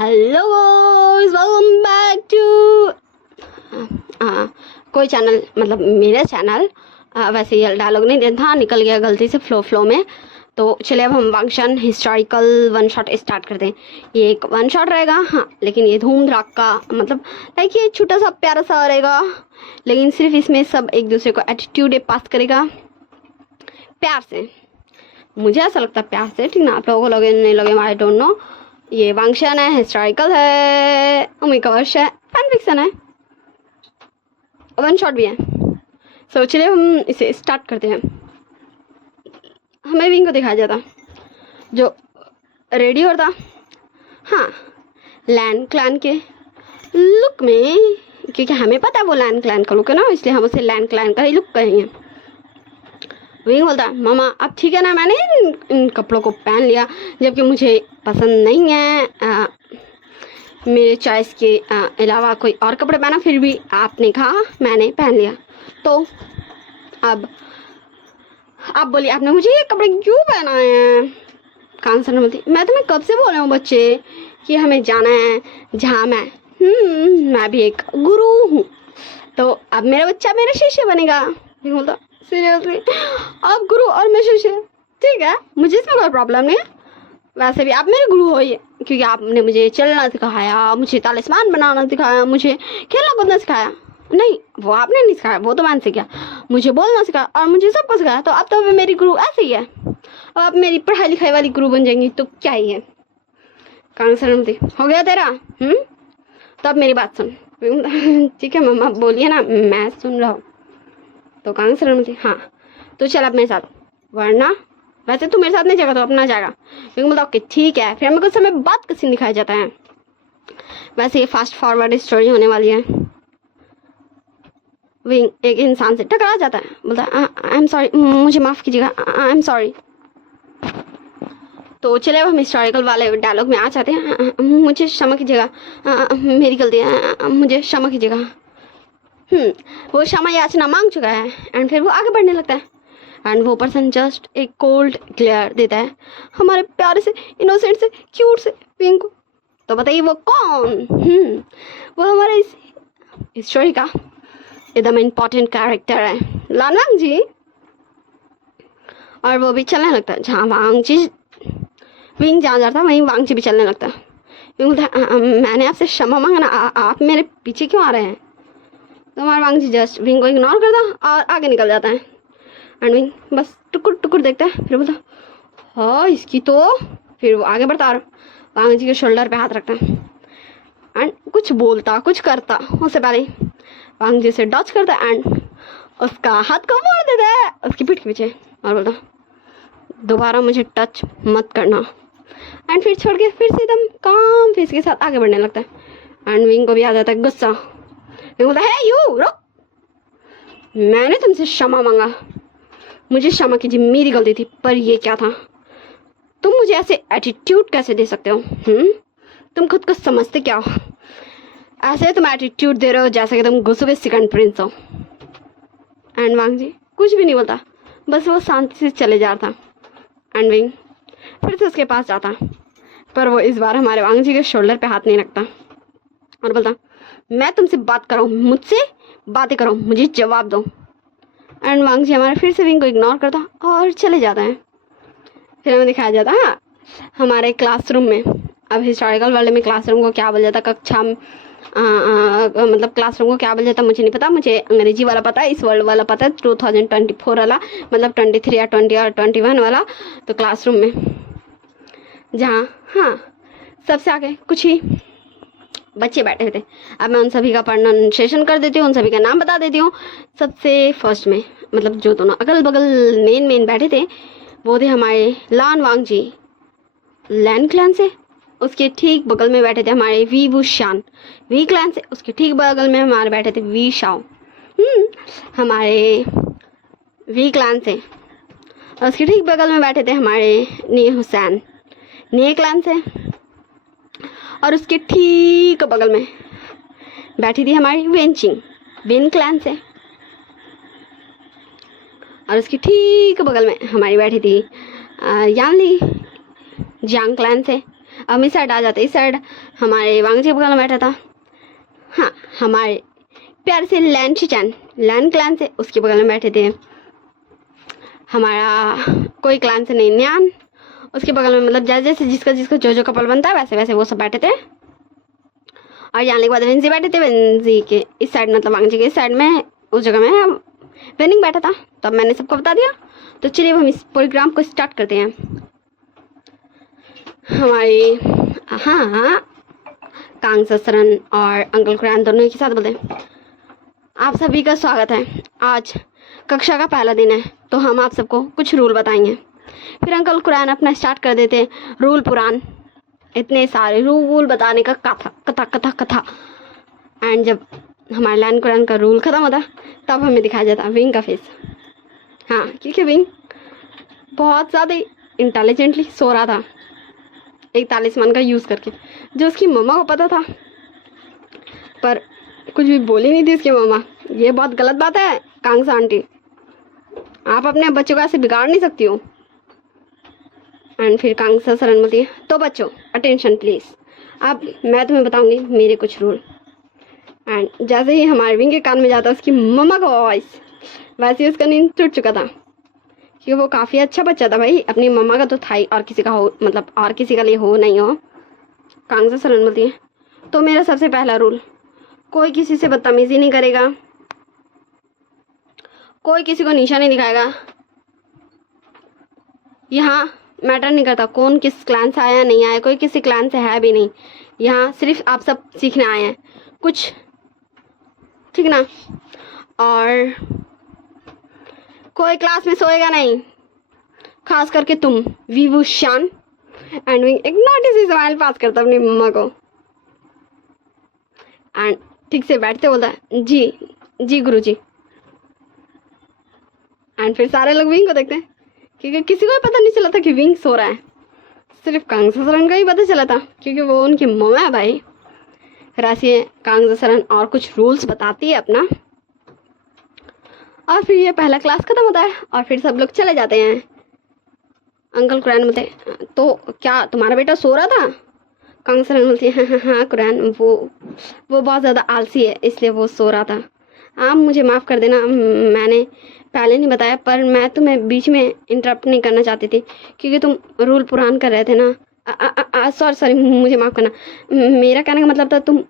Hello guys, welcome back to कोई channel, मतलब मेरा चैनल। वैसे ये डायलॉग नहीं देना था, निकल गया गलती से फ्लो में। तो चलिए अब हम वांगशन हिस्टोरिकल वन शॉट स्टार्ट करते हैं। ये एक वन शॉट रहेगा, हाँ, लेकिन ये धूम धड़ाका, मतलब लाइक ये छोटा सा प्यारा सा रहेगा, लेकिन सिर्फ इसमें सब एक दूसरे को एटीट्यूड पास करेगा प्यार से। मुझे ऐसा लगता है प्यार से, ठीक ना? आप लोगों को लगे नहीं लगे, आई डोंट नो। ये वांगशन है, हिस्टोरिकल है, ओमिकावर्ष है, फैन फिक्शन है, वन शॉट भी है। सो चलिए हम इसे स्टार्ट करते हैं। हमें विंग को दिखाया जाता जो रेडी होता, हाँ, लैन क्लैन के लुक में, क्योंकि हमें पता है वो लैन क्लैन का लुक है ना, इसलिए हम उसे लैन क्लैन का ही लुक कहेंगे। विंग बोलता है, मामा अब ठीक है ना, मैंने इन कपड़ों को पहन लिया, जबकि मुझे पसंद नहीं है मेरे चॉइस के अलावा कोई और कपड़े पहना, फिर भी आपने कहा, मैंने पहन लिया। तो अब आप बोलिए, आपने मुझे ये कपड़े क्यों पहनाए हैं? कांसन बोलती, मैं तुम्हें कब से बोल रहा हूँ बच्चे कि हमें जाना है जहाँ मैं भी एक गुरु हूँ, तो अब मेरा बच्चा मेरा शिष्य बनेगा। बोलता, सीरियसली आप गुरु और मैं शिष्य? ठीक है, मुझे इसमें कोई प्रॉब्लम नहीं है। वैसे भी आप मेरे गुरु हो ही, क्योंकि आपने मुझे चलना सिखाया, मुझे तालिस्मान बनाना सिखाया, मुझे खेलना कूदना सिखाया। नहीं, वो आपने नहीं सिखाया, वो तो मैंने सीखा। मुझे बोलना सिखाया और मुझे सब कुछ सिखाया, तो अब तो मेरी गुरु ऐसे ही है। अब आप मेरी पढ़ाई लिखाई वाली गुरु बन जाएंगी तो क्या ही है। कांग्रेस हो गया तेरा, तो अब मेरी बात सुन। ठीक है मम्मा, बोलिए ना, मैं सुन रहा हूँ। तो कांग्रेस हाँ, तो चल अब मेरे साथ, वरना वैसे तू मेरे साथ नहीं जाएगा तो अपना जाएगा। विंग बोलता ओके ठीक है। फिर हमें कुछ समय बाद का सीन दिखाया जाता है। वैसे ये फास्ट फॉरवर्ड स्टोरी होने वाली है। विंग एक इंसान से टकरा जाता है, बोलता है आई एम सॉरी, मुझे माफ़ कीजिएगा, आई एम सॉरी। तो चले अब हम हिस्टोरिकल वाले डायलॉग में आ जाते हैं। मुझे क्षमा कीजिएगा, मेरी गलती है, मुझे क्षमा कीजिएगा। वो क्षमा याचना मांग चुका है एंड फिर वो आगे बढ़ने लगता है एंड वो पर्सन जस्ट एक कोल्ड ग्लेयर देता है हमारे प्यारे से, इनोसेंट से, क्यूट से विंग को। तो बताइए वो कौन? वो हमारे इस स्टोरी का एकदम इम्पोर्टेंट कैरेक्टर है, लान वांग जी। और वो भी चलने लगता है जहाँ वांग जी, विंग जहाँ जाता है वहीं वांग जी भी चलने लगता है। विंग बोलता है मैंने आपसे क्षमा मांगा ना, आप मेरे पीछे क्यों आ रहे हैं? तो हमारा वांग जी जस्ट विंग को इग्नोर करता और आगे निकल जाता है एंड विंग बस टुकुर टुकुर देखता है, फिर बोलता हाँ इसकी तो। फिर वो आगे बढ़ता और वांग जी के शोल्डर पे हाथ रखता है एंड कुछ बोलता कुछ करता उससे पहले वांग जी से डच करता है एंड उसका हाथ को मोड़ देता है उसकी पीठ के पीछे और बोलता दोबारा मुझे टच मत करना। एंड फिर छोड़ के फिर से एकदम काम फेस के साथ आगे बढ़ने लगता है एंड विंग को भी आ जाता है गुस्सा। विंग बोलता है यू रुक, मैंने तुमसे क्षमा मांगा, मुझे क्षमा कीजिए, मेरी गलती थी, पर ये क्या था? तुम मुझे ऐसे एटीट्यूड कैसे दे सकते हो? तुम खुद को समझते क्या हो? ऐसे तुम एटीट्यूड दे रहे हो जैसे कि तुम गुस्सो के सेकंड प्रिंस हो। एंड वांग जी कुछ भी नहीं बोलता, बस वो शांति से चले जाता। एंड विंग फिर से उसके पास जाता, पर वो इस बार हमारे वांग जी के शोल्डर पे हाथ नहीं रखता और बोलता मैं तुमसे बात कर रहा हूँ, मुझसे बातें करो, मुझे जवाब दो। एंड वांग जी हमारे फिर से विंग को इग्नोर करता और चले जाता है। फिर हमें दिखाया जाता है हमारे क्लासरूम में। अब हिस्टोरिकल वाले में क्लासरूम को क्या बोला जाता, कक्षा मतलब क्लासरूम को क्या बोला जाता मुझे नहीं पता, मुझे अंग्रेजी वाला पता है, इस वर्ल्ड वाला पता है 2024 वाला, मतलब 23 या 20 या 21 वाला। तो क्लासरूम में जहाँ हाँ सबसे आगे कुछ ही बच्चे बैठे थे। अब मैं उन सभी का प्रोनाउंसिएशन कर देती हूँ, उन सभी का नाम बता देती हूँ। सबसे फर्स्ट में, मतलब जो दोनों अगल बगल मेन बैठे थे, वो थे हमारे लान वांग जी लैन क्लैन से। उसके ठीक बगल में बैठे थे हमारे वी वुशान वी क्लैन से। उसके ठीक बगल में हमारे बैठे थे वी शाओ हमारे वी क्लैन से। और उसके ठीक बगल में बैठे थे हमारे ने हुसैन ने क्लैन से। और उसके ठीक बगल में बैठी थी हमारी वेंचिंग वेन क्लैन से। और उसके ठीक बगल में हमारी बैठी थी यानली जियांग क्लैन से। अब इस साइड आ जाते, इस साइड हमारे वांगजी के बगल में बैठा था, हाँ हमारे प्यार से लैन चिचैन, लैन क्लैन से उसके बगल में बैठे थे। हमारा कोई क्लैन से नहीं, न्यान, उसके बगल में, मतलब जैसे जैसे जिसका जिसका जो कपल बनता है वैसे वैसे वो सब बैठे थे। और जाने के बाद वेंजी बैठे थे, वेंजी के इस साइड मतलब वांगजी के इस साइड में, उस जगह में वेनिंग बैठा था। तो अब मैंने सबको बता दिया, तो चलिए हम इस प्रोग्राम को स्टार्ट करते हैं। हमारी हाँ कांग ससरन और अंकल कुरैन दोनों एक साथ बोलते हैं, आप सभी का स्वागत है। आज कक्षा का पहला दिन है, तो हम आप सबको कुछ रूल बताएंगे। फिर अंकल कुरैन अपना स्टार्ट कर देते रूल पुराण, इतने सारे रूल बताने का कथा कथा कथा कथा। एंड जब हमारे लैन कुरैन का रूल खत्म होता तब हमें दिखाया जाता विंग का फेस। हाँ, क्योंकि विंग बहुत ज़्यादा इंटेलिजेंटली सो रहा था एक तालिस्मान का यूज़ करके, जो उसकी मम्मा को पता था, पर कुछ भी बोली नहीं थी उसकी मम्मा। ये बहुत गलत बात है कांगसा आंटी, आप अपने बच्चों को ऐसे बिगाड़ नहीं सकती हो। एंड फिर कांगसा सरन बोलती है, तो बच्चों अटेंशन प्लीज़, अब मैं तुम्हें बताऊंगी मेरे कुछ रूल। एंड जैसे ही हमारे विंग के कान में जाता उसकी मम्मा का वॉइस, वैसे ही उसका नींद टूट चुका था, क्योंकि वो काफ़ी अच्छा बच्चा था भाई, अपनी मम्मा का तो था ही, और किसी का हो, मतलब और किसी का लिए हो नहीं हो। कांगसा सरन बोलती है, तो मेरा सबसे पहला रूल, कोई किसी से बदतमीजी नहीं करेगा, कोई किसी को नीचा नहीं दिखाएगा। यहाँ मैटर नहीं करता कौन किस क्लान से आया नहीं आया, कोई किसी क्लान से है भी नहीं, यहाँ सिर्फ आप सब सीखने आए हैं कुछ, ठीक ना। और कोई क्लास में सोएगा नहीं, खास करके तुम विभूषण। एंड विंग एक नोटिस सी स्माइल पास करता अपनी मम्मा को, एंड ठीक से बैठते बोलता है, जी जी गुरुजी। एंड फिर सारे लोग विंग को देखते हैं, क्योंकि किसी को भी पता नहीं चला था कि विंग सो रहा है, सिर्फ कांगसा सरन का ही पता चला था, क्योंकि वो उनकी मम्मा है भाई। फिर ऐसे कांगसा सरन और कुछ रूल्स बताती है अपना, और फिर ये पहला क्लास खत्म होता है और फिर सब लोग चले जाते हैं। अंकल कुरैन बोलते हैं, तो क्या तुम्हारा बेटा सो रहा था? कांगसा सरन बोलती है, हाँ हाँ हाँ कुरैन, वो बहुत ज़्यादा आलसी है, इसलिए वो सो रहा था। आप मुझे माफ़ कर देना, मैंने पहले नहीं बताया, पर मैं तुम्हें बीच में इंटरप्ट नहीं करना चाहती थी, क्योंकि तुम रूल पुराण कर रहे थे ना। सॉरी मुझे माफ़ करना, मेरा कहने का मतलब था तुम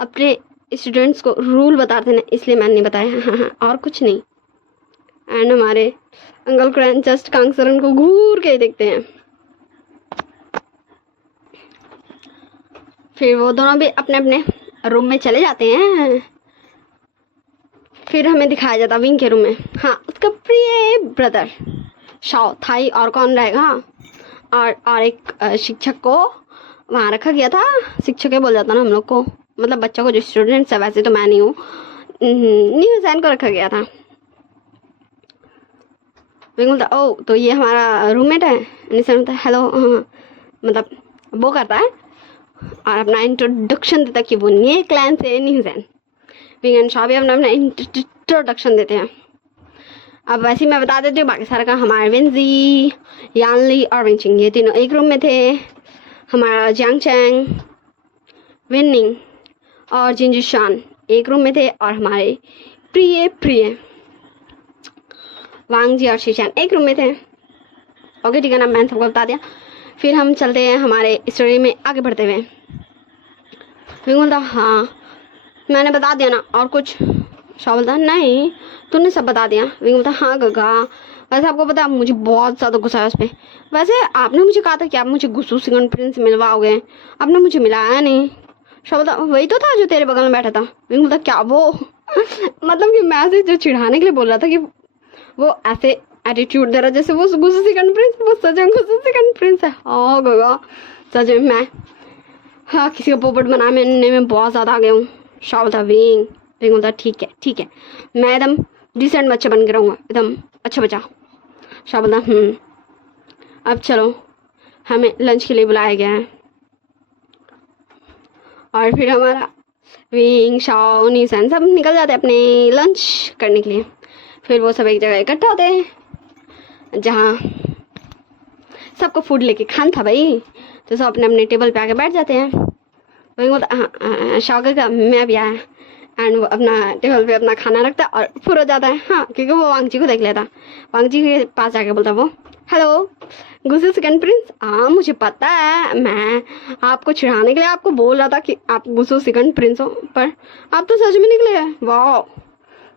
अपने स्टूडेंट्स को रूल बता रहे थे ना, इसलिए मैंने नहीं बताया। हाँ हाँ, और कुछ नहीं। एंड हमारे अंकल कुरैन जस्ट कांगसा सरन को घूर के ही देखते हैं। फिर वो दोनों भी अपने अपने रूम में चले जाते हैं। फिर हमें दिखाया जाता विंग के रूम में, हाँ उसका प्रिय ब्रदर शाओ थाई, और कौन रहेगा, और एक शिक्षक को वहाँ रखा गया था। शिक्षक ही बोल जाता ना हम लोग को, मतलब बच्चों को जो स्टूडेंट्स है, वैसे तो मैं नहीं हूँ, न्यू सैन को रखा गया था। विंग बोलता, ओ तो ये हमारा रूममेट है। निशान बोलता है, हेलो, मतलब वो करता है और अपना इंट्रोडक्शन देता कि वो न्यू क्लैन से न्यू सैन। विंग एंड शाओ भी अपना अपना इंट्रोडक्शन देते हैं। अब वैसे ही मैं बता देती हूँ बाकी सारा का। हमारे विंजी, यानली और विंचिंग ये तीनों एक रूम में थे। हमारा जियांग चैंग, विनिंग और जिंजू शान एक रूम में थे, और हमारे प्रिय वांगजी और शीशान एक रूम में थे। ओके ठीक है ना, मैंने सबको बता दिया। फिर हम चलते हैं हमारे स्टोरी में आगे बढ़ते हुए। विंग बोलता, हाँ मैंने बता दिया ना, और कुछ? शाओ बोलता, नहीं तूने सब बता दिया। विंग बोलता, हाँ गगा, वैसे आपको पता है मुझे बहुत ज़्यादा गुस्सा है उस पर। वैसे आपने मुझे कहा था कि आप मुझे गुस्सू सेकंड प्रिंस मिलवाओगे, आपने मुझे मिलाया नहीं। शाओ बोलता, वही तो था जो तेरे बगल में बैठा था। विंग बोलता, क्या वो? मतलब कि मैं ऐसे जो चिढ़ाने के लिए बोल रहा था कि वो ऐसे एटीट्यूड दे रहा जैसे वो गुस्सू सेकंड प्रिंस, वो सच में गुस्सू सेकंड प्रिंस है। हाँ गगा, सच में मैं, हाँ किसी का पोपट बनाने में बहुत ज़्यादा आ गया हूँ। शाओ बोलता, विंग बोलता, ठीक है, मैं एकदम डिसेंट बच्चा बन के रहूँगा, एकदम अच्छा बच्चा। शाओ बोलता, अब चलो हमें लंच के लिए बुलाया गया है। और फिर हमारा विंग, शाओ, नीसन सब निकल जाते हैं अपने लंच करने के लिए। फिर वो सब एक जगह इकट्ठा होते हैं जहाँ सबको फूड लेके खाना था भाई, तो सब अपने अपने टेबल पे आके बैठ जाते हैं। वही बोलता हाँ शौक का मैं भी आया, एंड वो अपना टेबल पे अपना खाना रखता है और फिर हो जाता है। हाँ क्योंकि वो वांगची को देख लेता। वांगची के पास जाके बोलता वो हेलो गुस्से सेकंड प्रिंस। हाँ मुझे पता है, मैं आपको चिढ़ाने के लिए आपको बोल रहा था कि आप गुस्सो सेकंड प्रिंस हो, पर आप तो सच में निकले हैं। वाह,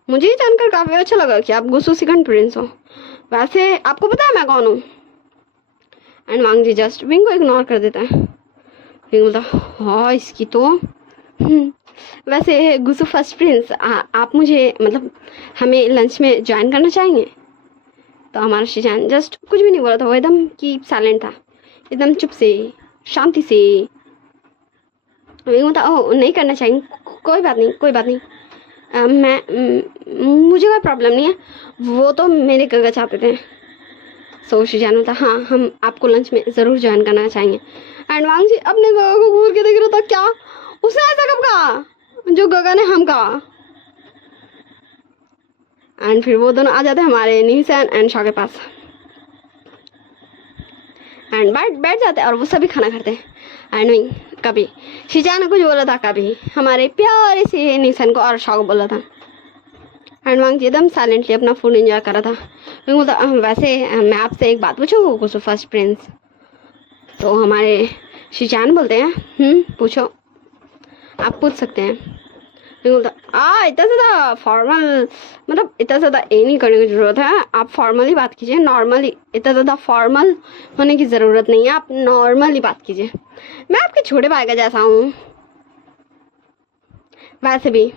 मुझे ये जानकर काफ़ी अच्छा लगा कि आप गुस्सो सेकंड प्रिंस हो। वैसे आपको पता है मैं कौन हूँ? एंड वांगजी जस्ट विंग को इग्नोर कर देता है। विंग बोलता हाँ इसकी तो वैसे गुस्सो फर्स्ट प्रिंस आप मुझे मतलब हमें लंच में ज्वाइन करना चाहेंगे? तो हमारा शिजान जस्ट कुछ भी नहीं बोला था, वो एकदम की साइलेंट था, एकदम चुप से शांति से। बोलता ओह नहीं करना चाहिए, कोई बात नहीं कोई बात नहीं, मुझे कोई प्रॉब्लम नहीं है, वो तो मेरे गगा चाहते थे। सो शिजान बोलता हाँ हम आपको लंच में ज़रूर ज्वाइन करना चाहेंगे। एंड वांग जी अपने गगा को घूर के देख रहा था, क्या उसने ऐसा कब कहा जो गगा ने हम कहा? एंड फिर वो दोनों आ जाते हैं हमारे नीसन एंड शॉ के पास, एंड बैठ जाते हैं और वो सभी खाना खाते हैं। एंड वहीं कभी शिजा ने कुछ बोला था, कभी हमारे प्यारे से नीसन को और शॉ को बोला था। एंड वांग एकदम साइलेंटली अपना फूड एंजॉय कर रहा था। मैं बोलता वैसे मैं आपसे एक बात पूछूँ गुस्सो फर्स्ट प्रिंस? तो हमारे शिजान बोलते हैं पूछो, आप पूछ सकते हैं। बोलता इतना ज़्यादा फॉर्मल, मतलब इतना ज़्यादा ये नहीं करने की ज़रूरत है, आप फॉर्मली बात कीजिए, नॉर्मली, इतना ज़्यादा फॉर्मल होने की ज़रूरत नहीं है, आप नॉर्मली बात कीजिए। मैं आपके छोटे भाई का जैसा हूँ, वैसे भी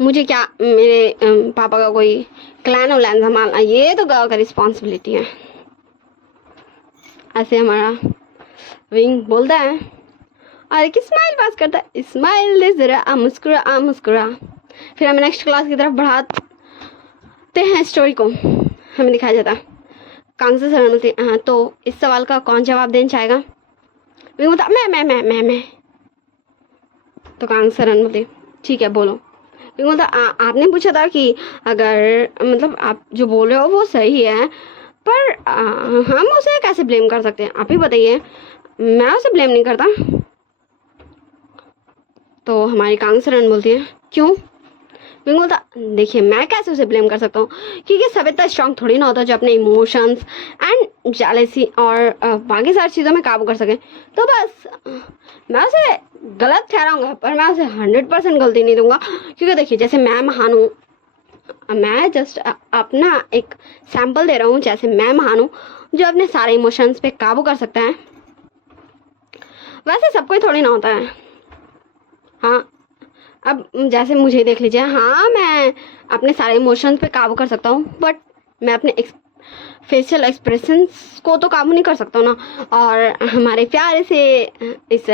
मुझे क्या मेरे पापा का कोई क्लैन वलैन संभालना, ये तो गर्ल का रिस्पॉन्सिबिलिटी है। ऐसे हमारा विंग बोलता है और एक स्माइल पास करता है, स्माइल दे जरा मुस्कुरा। फिर हमें नेक्स्ट क्लास की तरफ बढ़ाते हैं स्टोरी को। हमें दिखाया जाता है कांग्रेस सर बोलते हाँ तो इस सवाल का कौन जवाब देना चाहेगा? मैं बोलता मैं। तो कांग्रेस सर बोलते ठीक है बोलो। मैं बोलता आपने पूछा था कि अगर मतलब आप जो बोल रहे हो वो सही है, पर हम उसे कैसे ब्लेम कर सकते हैं, आप ही बताइए। मैं उसे ब्लेम नहीं करता। तो हमारी कांगसरन बोलती है क्यों? मैं बोलता देखिए मैं कैसे उसे ब्लेम कर सकता हूँ, क्योंकि सब इतना स्ट्रांग थोड़ी ना होता जो अपने इमोशंस एंड जेलेसी और बाकी सारी चीज़ों में काबू कर सके। तो बस मैं उसे गलत ठहराऊंगा, पर मैं उसे 100% गलती नहीं दूंगा, क्योंकि देखिए जैसे मैं महान हूँ, मैं जस्ट अपना एक सैम्पल दे रहा हूँ, जैसे मैं महान हूँ जो अपने सारे इमोशंस पे काबू कर सकता है, वैसे सब कोई थोड़ी ना होता है। हाँ अब जैसे मुझे देख लीजिए, हाँ मैं अपने सारे इमोशंस पे काबू कर सकता हूँ, बट मैं अपने फेशियल एक्सप्रेशंस को तो काबू नहीं कर सकता हूँ ना। और हमारे प्यारे से इस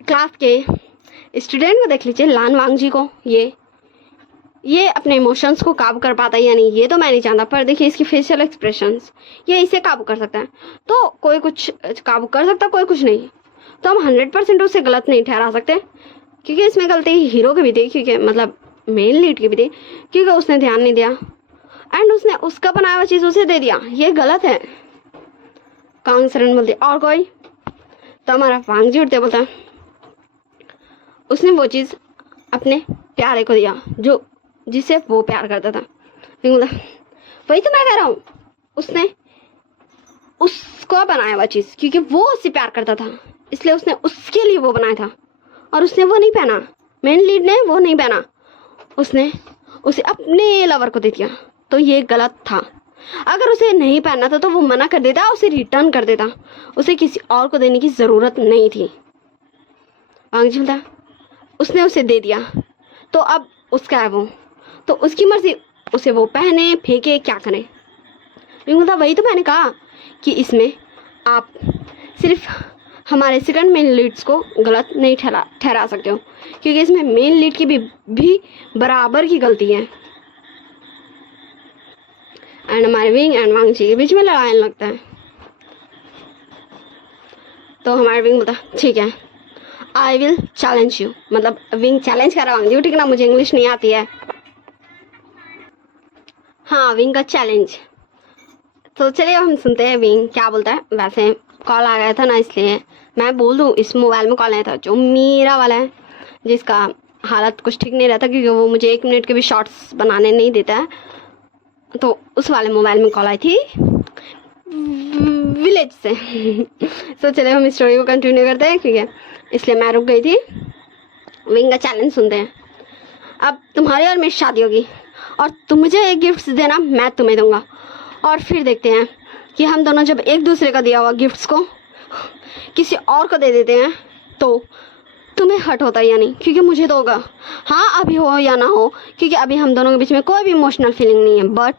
क्लास के स्टूडेंट को देख लीजिए, लान वांगजी को, ये अपने इमोशंस को काबू कर पाता है या नहीं ये तो मैं नहीं जानता, पर देखिए इसकी फेशियल एक्सप्रेशंस ये इसे काबू कर सकता है। तो कोई कुछ काबू कर सकता, कोई कुछ नहीं। तो हम 100% उसे गलत नहीं ठहरा सकते, क्योंकि इसमें गलती हीरो की भी थी, क्योंकि मतलब मेन लीड की भी थी, क्योंकि उसने ध्यान नहीं दिया एंड उसने उसका बनाया हुआ चीज़ उसे दे दिया, ये गलत है। कांग सरन बोलते और कोई? तो हमारा वांग जी उठते बोलता उसने वो चीज़ अपने प्यारे को दिया जो जिसे वो प्यार करता था। बोला वही तो मैं कह रहा हूँ, उसने उसको बनाया हुआ चीज़, क्योंकि वो उससे प्यार करता था इसलिए उसने उसके लिए वो बनाया था, और उसने वो नहीं पहना, मेन लीड ने वो नहीं पहना, उसने उसे अपने लवर को दे दिया। तो ये गलत था। अगर उसे नहीं पहनना था तो वो मना कर देता, उसे रिटर्न कर देता, उसे किसी और को देने की ज़रूरत नहीं थी। वांगजी बोलता उसने उसे दे दिया तो अब उसका है वो, तो उसकी मर्जी, उसे वो पहने फेंके क्या करे। बोलता वही तो मैंने कहा कि इसमें आप सिर्फ हमारे सेकंड मेन लीड्स को गलत नहीं ठहरा सकते हो, क्योंकि इसमें मेन लीड की भी बराबर की गलती है। एंड हमारे विंग एंड वांगजी के बीच में लड़ाई लगता है। तो हमारे विंग बोलता ठीक है आई विल चैलेंज यू, मतलब विंग चैलेंज कर रहा वांगजी, ठीक ना, मुझे इंग्लिश नहीं आती है। हाँ विंग का चैलेंज। तो चलिए हम सुनते हैं विंग क्या बोलता है। वैसे कॉल आ गया था ना, इसलिए मैं बोल दूँ इस मोबाइल में कॉल आया था जो मेरा वाला है, जिसका हालत कुछ ठीक नहीं रहता क्योंकि वो मुझे 1 मिनट के भी शॉर्ट्स बनाने नहीं देता है। तो उस वाले मोबाइल में कॉल आई थी विलेज से। तो चले हम स्टोरी को कंटिन्यू करते हैं, ठीक है। इसलिए मैं रुक गई थी। विंग का चैलेंज सुनते हैं। अब तुम्हारी और मेरी शादी होगी और तुम मुझे एक गिफ्ट देना, मैं तुम्हें दूंगा, और फिर देखते हैं कि हम दोनों जब एक दूसरे का दिया हुआ गिफ्ट्स को किसी और को दे देते हैं तो तुम्हें हर्ट होता है या नहीं, क्योंकि मुझे तो होगा। हाँ, अभी हो या ना हो, क्योंकि अभी हम दोनों के बीच में कोई भी इमोशनल फीलिंग नहीं है, बट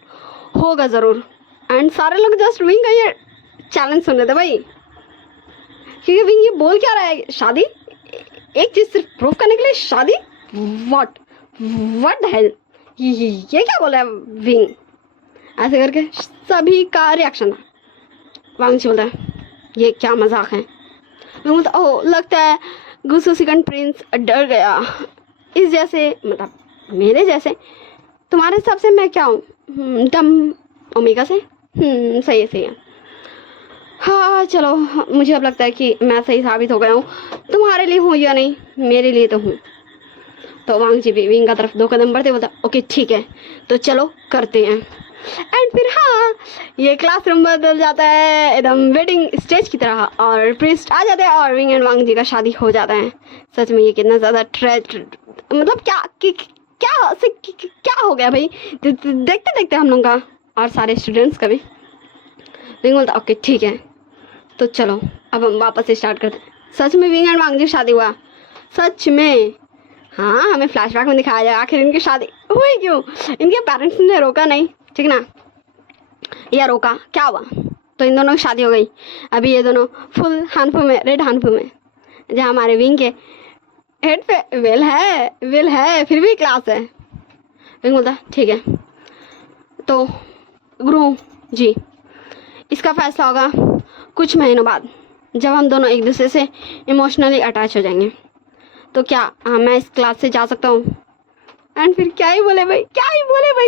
होगा ज़रूर। एंड सारे लोग जस्ट विंग का ये चैलेंज सुन रहे थे भाई, क्योंकि विंग ये बोल क्या रहा है, शादी, एक चीज़ सिर्फ प्रूफ करने के लिए शादी, व्हाट द हेल, ये क्या बोल रहा है विंग। ऐसे करके सभी का रिएक्शन था। वांगची बोलता है ये क्या मजाक है। विंग बोलता ओह लगता है गुसु सेकंड प्रिंस डर गया। इस जैसे मतलब मेरे जैसे तुम्हारे हिसाब से मैं क्या हूँ, डम ओमेगा से। सही है। हाँ चलो, मुझे अब लगता है कि मैं सही साबित हो गया हूँ। तुम्हारे लिए हूँ या नहीं, मेरे लिए तो हूँ। तो वांगची भी विंग का तरफ 2 कदम बढ़ते बोलता ओके ठीक है तो चलो करते हैं। एंड फिर हाँ, ये क्लासरूम बदल जाता है एकदम वेडिंग स्टेज की तरह, और प्रिस्ट आ जाते हैं और विंग एंड वांगजी का शादी हो जाता है। सच में ये कितना ज़्यादा मतलब क्या हो गया भाई, देखते देखते हम लोग का और सारे स्टूडेंट्स का भी। विंग बोलता ओके ठीक है तो चलो अब हम वापस से स्टार्ट करते हैं। सच में विंग एंड वांगजी शादी हुआ, सच में। हाँ, हमें फ्लैशबैक में दिखाया जाए आखिर इनकी शादी हुई क्यों। इनके पेरेंट्स ने रोका नहीं, ठीक ना, या रोका, क्या हुआ, तो इन दोनों की शादी हो गई। अभी ये दोनों फुल हानफू में, रेड हानफू में, जहाँ हमारे विंग के हेड पे वेल है फिर भी क्लास है। विंग बोलता ठीक है तो गुरु जी इसका फैसला होगा कुछ महीनों बाद, जब हम दोनों एक दूसरे से इमोशनली अटैच हो जाएंगे। तो क्या मैं इस क्लास से जा सकता हूँ। एंड फिर क्या ही बोले भाई,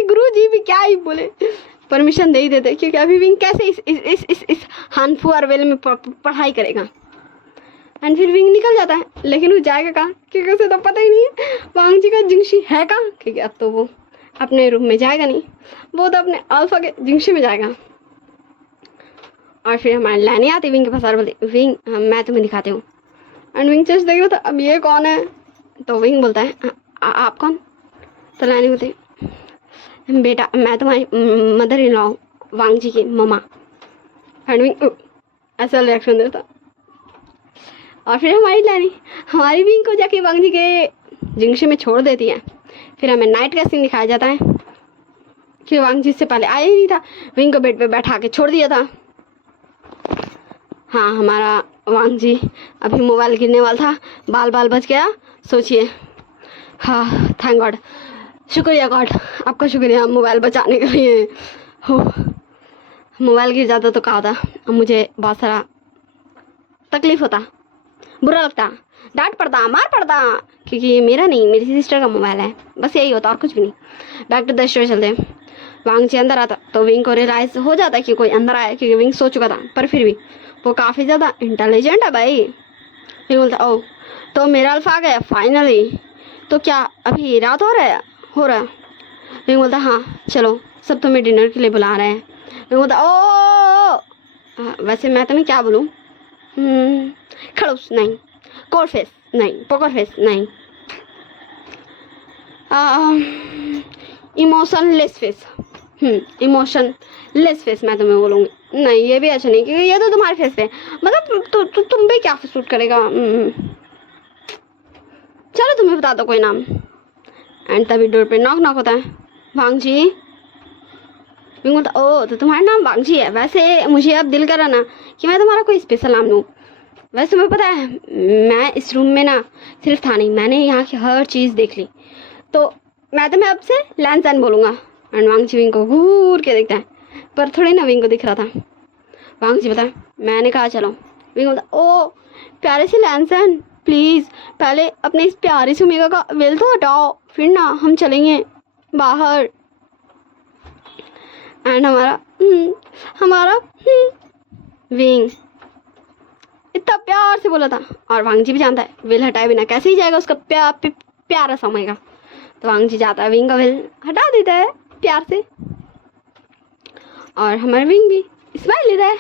गुरु जी भी क्या ही बोले, परमिशन दे ही देते, क्योंकि अभी विंग कैसे इस हानफू और वेल में पढ़ाई करेगा। एंड फिर विंग निकल जाता है, लेकिन वो जाएगा कहाँ, क्योंकि उसे तो पता ही नहीं है वांगजी का जिंगशी है कहाँ, क्योंकि अब तो वो अपने रूम में जाएगा नहीं, वो तो अपने अल्फा के जिंगशी में जाएगा। और फिर हमारी लाइनें आती विंग के पास और बोलती विंग मैं तुम्हें दिखाती हूँ। एंड विंग चेस्ट देख रहा था अब ये कौन है, तो विंग बोलता है आप कौन। तो लाइनें बोलती बेटा मैं तुम्हारी मदर इन लॉ, वांगजी की ममा। एंड विंग ऐसा रिएक्शन देता। और फिर हमारी विंग को जाके वांगजी के जिंगशी में छोड़ देती है। फिर हमें नाइट का सीन दिखाया जाता है कि वांगजी से पहले आया ही नहीं था, विंग को बेड पे बैठा के छोड़ दिया था। हाँ, हमारा वांगजी अभी मोबाइल गिरने वाला था, बाल बच गया, सोचिए। हाँ थैंक गॉड, शुक्रिया गॉड, आपका शुक्रिया मोबाइल बचाने के लिए। हो मोबाइल गिर जाता तो कहा था अब मुझे बहुत सारा तकलीफ होता, बुरा लगता, डांट पड़ता, मार पड़ता, क्योंकि ये मेरा नहीं मेरी सिस्टर का मोबाइल है, बस यही होता और कुछ भी नहीं। बैक टू द स्टोरी चलते। वांगजी अंदर आता तो विंग को रियलाइज हो जाता कि कोई अंदर आया, क्योंकि विंग सो चुका था, पर फिर भी वो काफ़ी ज़्यादा इंटेलिजेंट है भाई। विंग बोलता ओह तो मेरा अल्फा आ गया फाइनली, तो क्या अभी रात हो रहा है। विंग बोलता हाँ चलो सब तुम्हें डिनर के लिए बुला रहे हैं। विंग बोलता ओ वैसे मैं तुम्हें क्या बोलूँ, खड़ूस नहीं, कोल्ड फेस नहीं, पोकर फेस नहीं, इमोशनलेस फेस, इमोशनलेस फेस मैं तुम्हें बोलूँगी। नहीं ये भी अच्छा नहीं, क्योंकि ये तो तुम्हारे फेस पे मतलब तुम भी क्या सूट करेगा। चलो तुम्हें बता दो कोई नाम। एंड तभी डोर पे नॉक होता है। वांगजी। विंग बोलता ओ तो तुम्हारा नाम वांगजी है, वैसे मुझे अब दिल करा ना कि मैं तुम्हारा कोई स्पेशल नाम लूँ। वैसे तुम्हें पता है मैं इस रूम में ना सिर्फ था नहीं, मैंने यहाँ की हर चीज़ देख ली, तो मैं तुम्हें अब से लैंसन बोलूँगा। एंड वांगजी विंग को घूर के देखता है, पर थोड़ी ना विंग को दिख रहा था। वांगजी बता मैंने कहा चलो। विंग बोलता ओ प्यारे से लैंसन प्लीज़ पहले अपने इस प्यारे से ओमेगा का वेल तो हटाओ, फिर ना हम चलेंगे बाहर। एंड हमारा विंग इतना प्यार से बोला था। और वांग जी भी जानता है वेल हटाए बिना कैसे ही जाएगा उसका प्यारा समय का। तो वांग जी जाता है, विंग का वेल हटा देता है प्यार से, और हमारा विंग भी स्माइल लेता है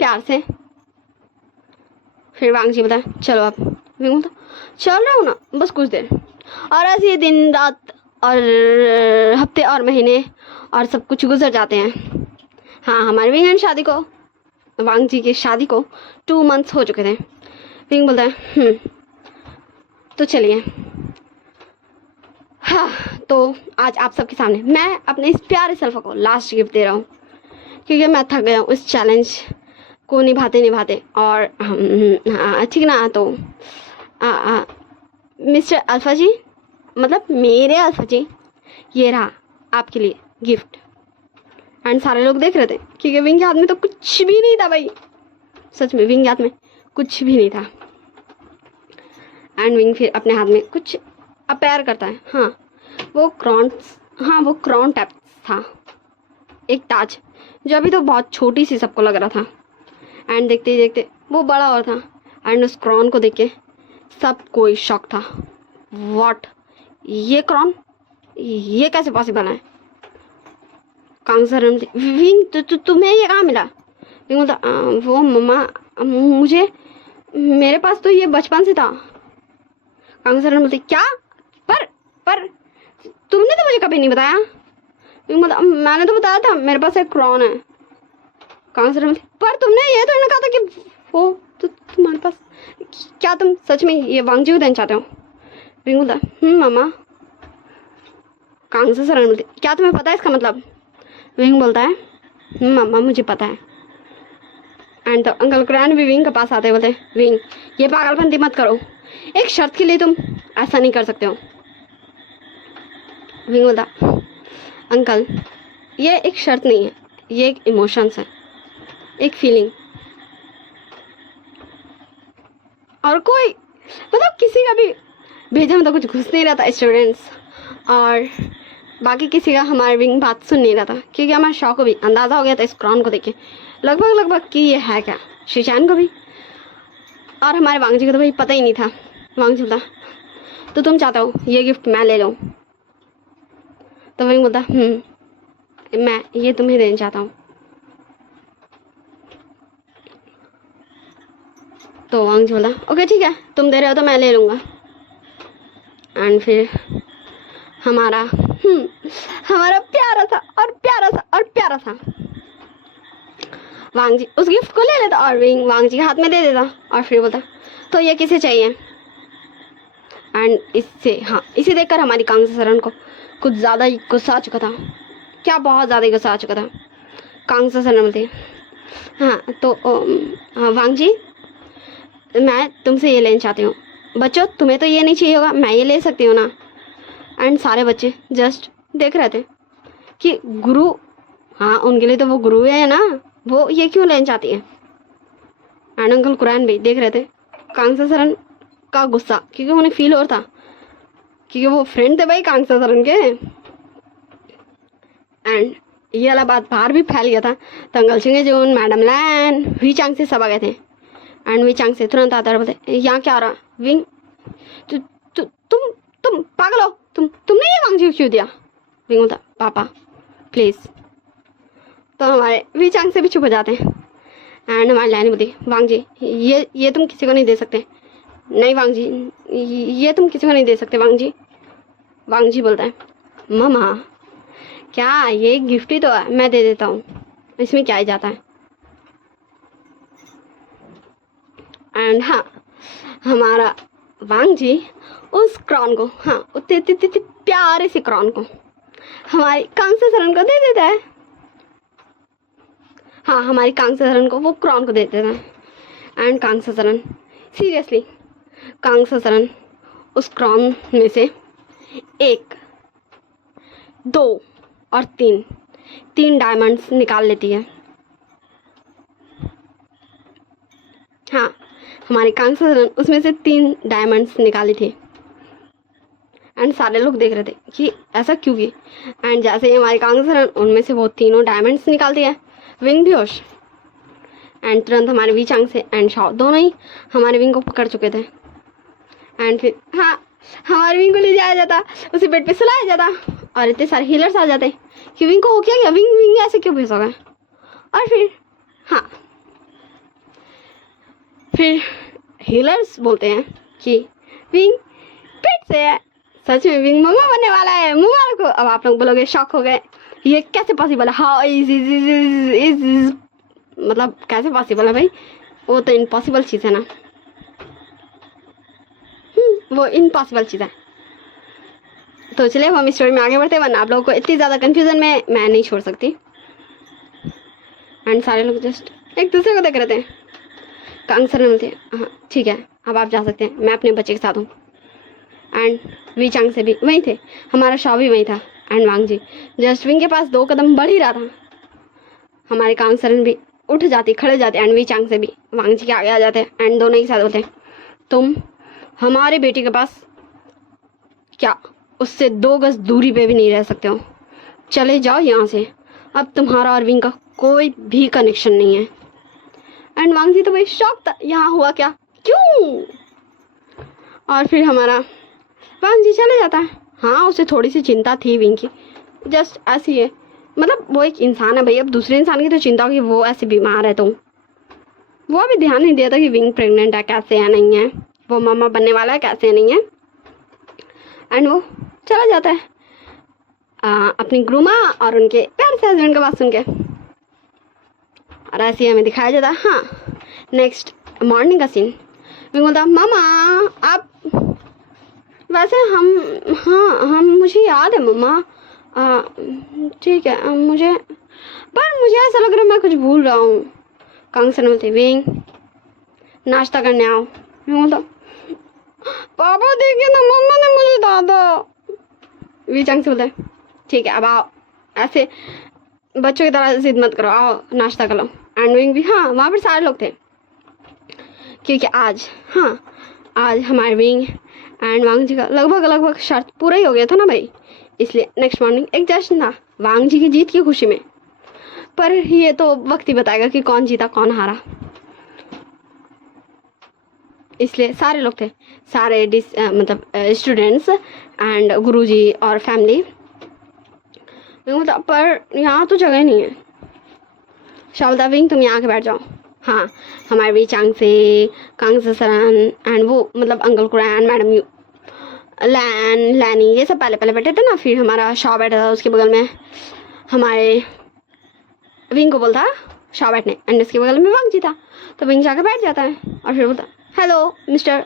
प्यार से। फिर वांग जी बोलता है चलो आप। विंग बोलता चल रहा हूँ ना बस कुछ देर। और ऐसे ये दिन रात और हफ्ते और महीने और सब कुछ गुजर जाते हैं। हाँ, हमारे विंग एंड शादी को, वांग जी की शादी को 2 मंथ्स हो चुके थे। विंग बोलता है तो चलिए। हाँ, तो आज आप सबके सामने मैं अपने इस प्यारे सेल्फ को लास्ट गिफ्ट दे रहा हूँ, क्योंकि मैं थक गया हूँ इस चैलेंज को निभाते निभाते। और ठीक ना, तो मिस्टर अल्फा जी, मतलब मेरे अल्फा जी, ये रहा आपके लिए गिफ्ट। एंड सारे लोग देख रहे थे क्योंकि विंग के हाथ में तो कुछ भी नहीं था भाई, सच में विंग के हाथ में कुछ भी नहीं था। एंड विंग फिर अपने हाथ में कुछ अपेयर करता है। हाँ, वो क्रॉन टाइप था, एक ताज, जो अभी तो बहुत छोटी सी सबको लग रहा था। एंड देखते ही देखते वो बड़ा और था। एंड उस क्रॉन को देख के सब कोई शॉक था। व्हाट, ये क्रॉन, ये कैसे पॉसिबल है? कांसर विंग तुम्हें ये कहाँ मिला? विंग बोलता वो मम्मा मुझे, मेरे पास तो ये बचपन से था। कांसर बोलती क्या? पर तुमने तो मुझे कभी नहीं बताया। विंग बोलता मैंने तो बताया था मेरे पास एक क्रॉन है। कांसर बोलती पर तुमने ये तो कहा था कि वो तो तुम्हारे पास, क्या तुम सच में ये वांग जी को देना चाहते हो? विंग बोलता मम्मा। कांसर बोलती क्या तुम्हें पता है इसका मतलब? विंग बोलता है मम्मा मुझे पता है। एंड तो अंकल क्रैन भी विंग के पास आते बोलते विंग ये पागलपंती मत करो, एक शर्त के लिए तुम ऐसा नहीं कर सकते हो। विंग बोलता अंकल ये एक शर्त नहीं है, ये एक इमोशंस है, एक फीलिंग। और कोई मतलब किसी का भी भेजा में तो कुछ घुस नहीं रहा था स्टूडेंट्स, और बाकी किसी का हमारे विंग बात सुन नहीं रहा था, क्योंकि हमारे शॉ को भी अंदाज़ा हो गया था इस क्रॉन को देख के लगभग कि ये है क्या, शिशान को भी, और हमारे वांग जी को तो भाई पता ही नहीं था। वांग जी बोलता तो तुम चाहते हो ये गिफ्ट मैं ले लूँ? तो विंग बोलता मैं ये तुम्हें देना चाहता हूँ। तो वांग जी बोला ओके ठीक है, तुम दे रहे हो तो मैं ले लूँगा। एंड फिर हमारा प्यारा सा और प्यारा सा और प्यारा सा वांग जी उस गिफ्ट को ले लेता और विंग वांग जी के हाथ में दे देता, और फिर बोलता तो ये किसे चाहिए? एंड इसे देखकर हमारी कांगसरन को कुछ ज़्यादा ही गुस्सा आ चुका था, क्या बहुत ज़्यादा ही गुस्सा आ चुका था। कांगसरन बोलती हाँ तो वांग जी मैं तुमसे ये लेना चाहती हूँ। बच्चों तुम्हें तो ये नहीं चाहिए होगा, मैं ये ले सकती हूँ ना? एंड सारे बच्चे जस्ट देख रहे थे कि गुरु, हाँ उनके लिए तो वो गुरु है ना, वो ये क्यों लेना चाहती है। एंड अंकल कुरैन भी देख रहे थे कांगसरन का गुस्सा, क्योंकि उन्हें फील हो रहा था क्योंकि वो फ्रेंड थे भाई कांगसरन के। एंड ये वाला बात बाहर भी फैल गया था, तो अंकल चिंगेजून, मैडम लैन, वी चांग से सब आ गए थे। एंड वी चांग से तुरंत आता बोलते यहाँ क्या आ रहा? विंग तुम पागल हो, तुमने ये वांग जी को क्यों दिया? विंग बोलता पापा प्लीज़। तो हमारे वी चांग से भी चुप हो जाते हैं। एंड हमारी लाइन बोलती वांग जी ये तुम किसी को नहीं दे सकते। नहीं वांग जी ये तुम किसी को नहीं दे सकते वांग जी। वांग जी बोलता है मम्मा क्या ये गिफ्ट ही तो है, मैं दे देता हूँ, इसमें क्या ही जाता है। एंड हाँ हमारा वांग जी उस क्रॉन को, हाँ उतने प्यारे से क्रॉन को हमारी कांगसरन को दे देता है। हाँ हमारी कांगसरन को वो क्रॉन को दे देता है। एंड कांगसरन सीरियसली कांगसरन उस क्रॉन में से 1, 2 और 3 डायमंड्स निकाल लेती है। हाँ हमारी कांगसरन उसमें से 3 डायमंड्स निकाली थी। एंड सारे लोग देख रहे थे कि ऐसा क्यों की। एंड जैसे ही हमारी कांगसरन उनमें से वो तीनों डायमंड्स निकालती है, विंग भी होश। एंड तुरंत हमारे वी चांग से एंड शाओ दोनों ही हमारे विंग को पकड़ चुके थे। एंड फिर हाँ, हमारे विंग को ले जाया जाता, उसे बेड पे सुलाया जाता और इतने सारे हीलर्स आ जाते कि विंग को हो क्या गया, विंग विंग ऐसे क्यों भेज गए। और फिर हाँ, फिर हीलर्स बोलते हैं कि विंग पेट से है, सच में विंग मम्मा बनने वाला है, मुबारक हो। अब आप लोग बोलोगे शॉक हो गए, ये कैसे पॉसिबल है, हाउ इज मतलब कैसे पॉसिबल है भाई, वो तो इम्पॉसिबल चीज़ है ना, वो इम्पॉसिबल चीज़ है। तो चलिए हम स्टोरी में आगे बढ़ते हैं, वरना आप लोगों को इतनी ज़्यादा कंफ्यूजन में मैं नहीं छोड़ सकती। एंड सारे लोग जस्ट एक दूसरे को देख रहे थे। कांग सर ने बोलते हैं हाँ ठीक है, अब आप जा सकते हैं, मैं अपने बच्चे के साथ हूँ। एंड वी चांग से भी वहीं थे, हमारा शॉ भी वहीं था। And Wang ji just Wing के पास 2 कदम बढ़ ही रहा था, हमारे कांग सर भी उठ जाते, खड़े जाते एंड वी चांग से भी वांग जी के आगे आ जाते एंड दोनों एक साथ बोलते हैं तुम हमारे बेटी के पास क्या उससे 2 गज दूरी पे भी नहीं रह सकते हो, चले जाओ यहाँ से, अब तुम्हारा और विंग का कोई भी कनेक्शन नहीं है। एंड वांग जी तो भाई शॉक था, यहाँ हुआ क्या, क्यों। और फिर हमारा वांग जी चले जाता है। हाँ, उसे थोड़ी सी चिंता थी विंग की, जस्ट ऐसी है, मतलब वो एक इंसान है भाई, अब दूसरे इंसान की तो चिंता होगी, वो ऐसे बीमार है तो वो अभी ध्यान नहीं दिया था कि विंग प्रेग्नेंट है, कैसे है नहीं है, वो मामा बनने वाला है, कैसे नहीं है। एंड वो चला जाता है अपनी ग्रूमा और उनके प्यार से हस्बैंड का बात सुन के। और ऐसे ही हमें दिखाया जाता है। हाँ, नेक्स्ट मॉर्निंग का सीन, विंग बोलता मामा आप, वैसे हम मुझे याद है मम्मा, ठीक है मुझे, पर मुझे ऐसा लग रहा है मैं कुछ भूल रहा हूँ। कांग सर बोलते विंग नाश्ता करने आओ। विंग बोलता पापा देखिए ना, मम्मा ने मुझे दादा। वी चांग से बोलते ठीक है अब आओ, ऐसे बच्चों की तरह जिद मत करो, आओ नाश्ता कर लो। एंड विंग भी हाँ, वहाँ पर सारे लोग थे क्योंकि आज हमारे विंग एंड वांग जी का लगभग शर्त पूरा ही हो गया था ना भाई, इसलिए नेक्स्ट मॉर्निंग एक जश्न था वांग जी की जीत की खुशी में। पर ये तो वक्त ही बताएगा कि कौन जीता कौन हारा, इसलिए सारे लोग थे, सारे मतलब स्टूडेंट्स एंड गुरुजी और फैमिली। मतलब पर यहाँ तो जगह नहीं है। शावल्ता विंग तुम यहाँ के बैठ जाओ। हाँ, हमारे वी चांग से, कांग से सरन एंड वो मतलब अंकल कुरैन, मैडम यू, लैनी, ये सब पहले बैठे थे ना। फिर हमारा शॉ बैठा था, उसके बगल में हमारे विंग को बोलता शॉ बैठने एंड उसके बगल में वांग जी था। तो विंग जाकर बैठ जाता है और फिर बोलता hello mister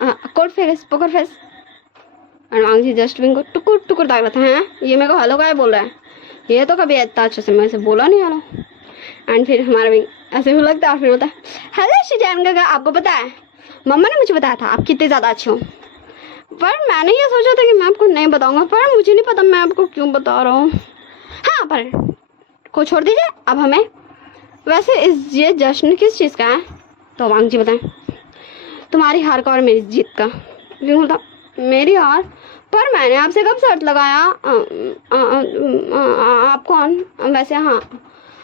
coat face poker face. और वांग जी जस्ट विंग को टुकुर टुकुर ताक रहा था, है ये मेरे को हेलो का बोल रहा है, ये तो कभी इतना अच्छे से मैं से बोला नहीं हेलो। एंड फिर हमारा विंग ऐसे भी लगता है और फिर बोलता है हेलो शिजान का, आपको पता है मम्मा ने मुझे बताया था आप कितने ज़्यादा अच्छे हो, पर मैंने ये सोचा था कि मैं आपको नहीं बताऊंगा, पर मुझे नहीं पता मैं आपको क्यों बता रहा हूँ। हाँ, पर को छोड़ दीजिए, अब हमें वैसे ये जश्न किस चीज़ का है। तो वांग जी बताएं तुम्हारी हार का और मेरी जीत का। विंग बोलता मेरी हार, पर मैंने आपसे कब शर्त लगाया, आप कौन वैसे। हाँ,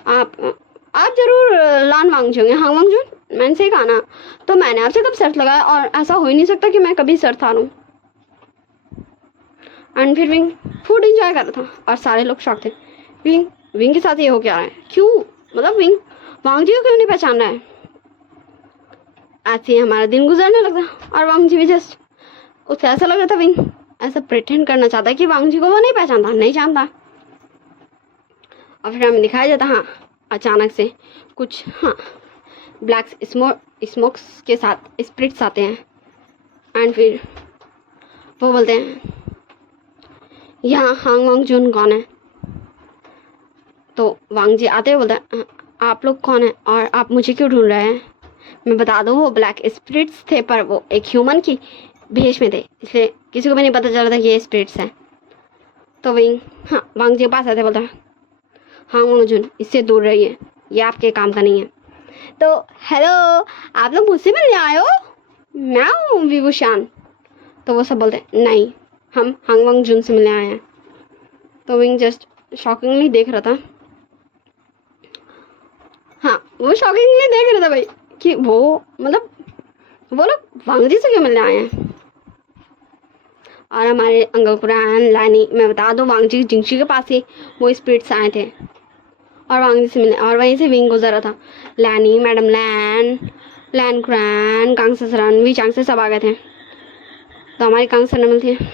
आप जरूर लान वांग जी होंगे, हाँ वांग जून, मैंने से कहा ना, तो मैंने आपसे कब शर्त लगाया और ऐसा हो ही नहीं सकता कि मैं कभी शर्त हारूं। एंड फिर विंग फूड इंजॉय कर रहा था और सारे लोग शॉक थे, विंग के साथ ये हो क्या रहा है, क्यों, मतलब विंग वांग जी को क्यों नहीं पहचान रहा है। ऐसे ही हमारा दिन गुजरने लगा और वांग जी भी जस्ट उसे ऐसा लग रहा था विंग ऐसा प्रिटेंड करना चाहता है कि वांग जी को वो नहीं पहचानता, नहीं जानता। और फिर हमें दिखाया जाता हाँ, अचानक से कुछ ब्लैक स्मोक्स के साथ स्प्रिट्स आते हैं। एंड फिर वो बोलते हैं यहाँ हांग वांग जून कौन है। तो वांग जी आते हुए बोलते हैं आप लोग कौन है और आप मुझे क्यों ढूंढ रहे हैं। मैं बता दूँ वो ब्लैक स्पिरिट्स थे, पर वो एक ह्यूमन की भेष में थे, इसलिए किसी को भी नहीं पता चल रहा था कि ये स्पिरिट्स हैं। तो विंग वांग जी के पास आते बोलता है हाँ वांग जून इससे दूर रहिए, ये आपके काम का नहीं है। तो हेलो, आप लोग मुझसे मिलने आए हो, मैं हूँ विभूषण। तो वो सब बोलते नहीं, हम हांग वांग जून से मिलने आए हैं। तो विंग जस्ट शॉकिंगली देख रहा था हाँ, वो शॉकिंगली देख रहे थे भाई कि वो मतलब वो लोग वांग जी से क्यों मिलने आए हैं। और हमारे अंकल कुरान लानी, मैं बता दूं, वांग जी जिंगशी के पास ही वो स्पिरिट्स आए थे और वांग जी से मिलने, और वहीं से विंग गुजरा था। लैनी, मैडम लैन, लैन कुरान, कांग ससरान, वी चांग से सब आ गए थे। तो हमारी कांग सर ने मिलती है,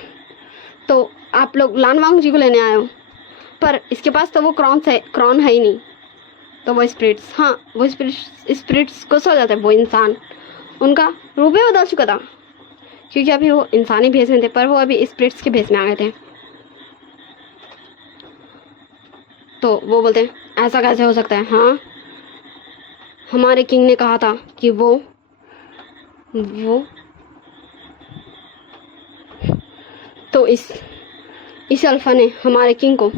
तो आप लोग लान वांग जी को लेने आए हो, पर इसके पास तो वो क्रॉन है ही नहीं। तो वो स्पिरिट्स, हाँ वो स्पिरिट्स गुस्सा हो जाता है। वो इंसान उनका रूप ही बदल चुका था, क्योंकि अभी वो इंसानी भेष में थे, पर वो अभी स्पिरिट्स के भेष में आ गए थे। तो वो बोलते हैं ऐसा कैसे हो सकता है, हाँ हमारे किंग ने कहा था कि वो तो इस अल्फा ने हमारे किंग को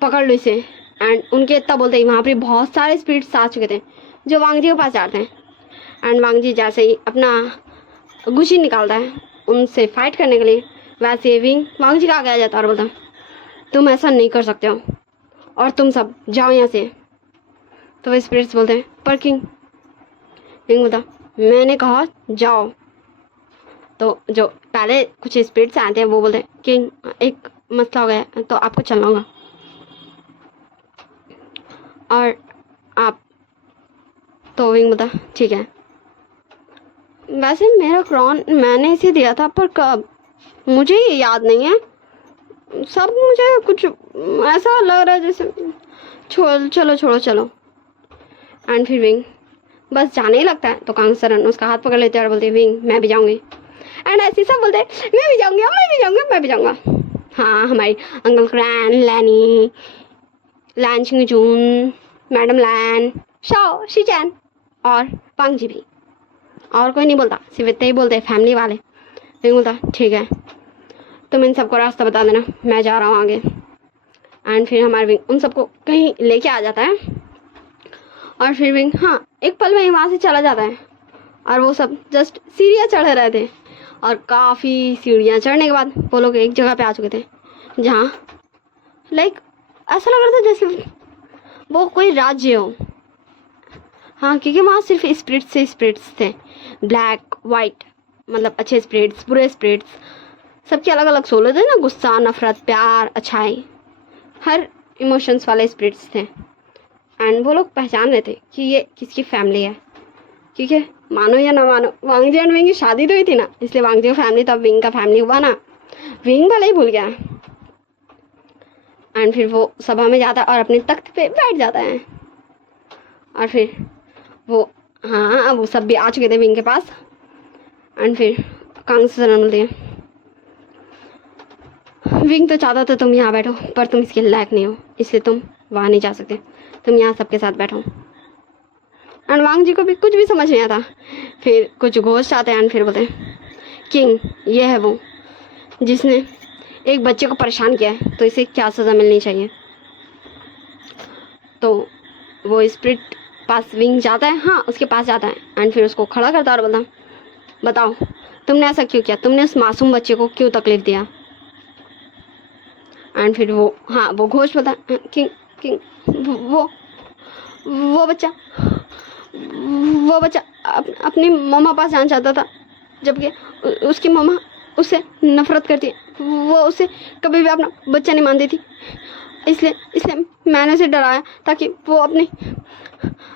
पकड़ लो इसे। एंड उनके इतना बोलते ही वहाँ पे बहुत सारे स्पिरिट्स आ चुके थे जो वांग जी के पास जाते हैं। एंड वांग जी जैसे ही अपना गुशी निकालता है उनसे फाइट करने के लिए, वैसे विंग वांग जी का आगे आ जाता है और बोलता तुम ऐसा नहीं कर सकते हो और तुम सब जाओ यहाँ से। तो वे स्पिरिट्स बोलते हैं पर किंग, विंग बोलता मैंने कहा जाओ। तो जो पहले कुछ स्पिरिट्स आते हैं वो बोलते हैं किंग एक मसला हो गया तो आपको चलना होगा और आप। तो विंग बोलता ठीक है, वैसे मेरा क्रॉन मैंने इसे दिया था पर कब, मुझे ये याद नहीं है, सब मुझे कुछ ऐसा लग रहा है जैसे चलो। एंड फिर विंग बस जाने ही लगता है। तो कांग सरन उसका हाथ पकड़ लेते हैं और बोलते हैं विंग मैं भी जाऊंगी। एंड ऐसे सब बोलते हैं मैं भी जाऊंगा। हाँ, हमारी अंकल क्रैन, लैनी, लैन चिंगजून, मैडम लैन, शाओ, शीचैन और वांग जी भी, और कोई नहीं बोलता, सिर्फ इतने ही बोलते फैमिली वाले। विंग बोलता ठीक है तुम इन सबको रास्ता बता देना, मैं जा रहा हूँ आगे। एंड फिर हमारे विंग उन सबको कहीं लेके आ जाता है और फिर विंग हाँ एक पल में ही वहाँ से चला जाता है। और वो सब जस्ट सीढ़ियाँ चढ़ रहे थे और काफ़ी सीढ़ियाँ चढ़ने के बाद वो लोग एक जगह पे आ चुके थे जहाँ लाइक ऐसा लग रहा था जैसे वो कोई राज्य हो। हाँ, क्योंकि वहाँ सिर्फ स्पिरिट्स थे, ब्लैक वाइट, मतलब अच्छे स्पिरिट्स, बुरे स्पिरिट्स, सबके अलग अलग सोल थे ना, गुस्सा, नफरत, प्यार, अच्छाई, हर इमोशंस वाले स्पिरिट्स थे। एंड वो लोग पहचान रहे थे कि ये किसकी फैमिली है, क्योंकि मानो या ना मानो वांग जी एंड विंग की शादी तो हुई थी ना, इसलिए वांग जी का फैमिली तब विंग का फैमिली हुआ ना, विंग भले ही भूल गया। एंड फिर वो सभा में जाता है और अपने तख्त पे बैठ जाता है और फिर वो हाँ वो सब भी आ चुके थे विंग के पास। एंड फिर कांग से बोलते हैं विंग तो चाहता था तुम यहाँ बैठो पर तुम इसके लायक नहीं हो, इसलिए तुम वहाँ नहीं जा सकते, तुम यहाँ सबके साथ बैठो। एंड वांग जी को भी कुछ भी समझ नहीं आता। फिर कुछ घोस्ट आते हैं एंड फिर बोलते हैं किंग ये है वो जिसने एक बच्चे को परेशान किया है, तो इसे क्या सज़ा मिलनी चाहिए। तो वो स्पिरिट पास विंग जाता है, हाँ उसके पास जाता है एंड फिर उसको खड़ा करता है और बोलता बताओ तुमने ऐसा क्यों किया, तुमने उस मासूम बच्चे को क्यों तकलीफ दिया। एंड फिर वो हाँ वो घोष बता किंग वो बच्चा अपनी मम्मा पास जाना चाहता था, जबकि उसकी मम्मा उससे नफरत करती है, वो उसे कभी भी अपना बच्चा नहीं मानती थी, इसलिए मैंने उसे डराया ताकि वो अपनी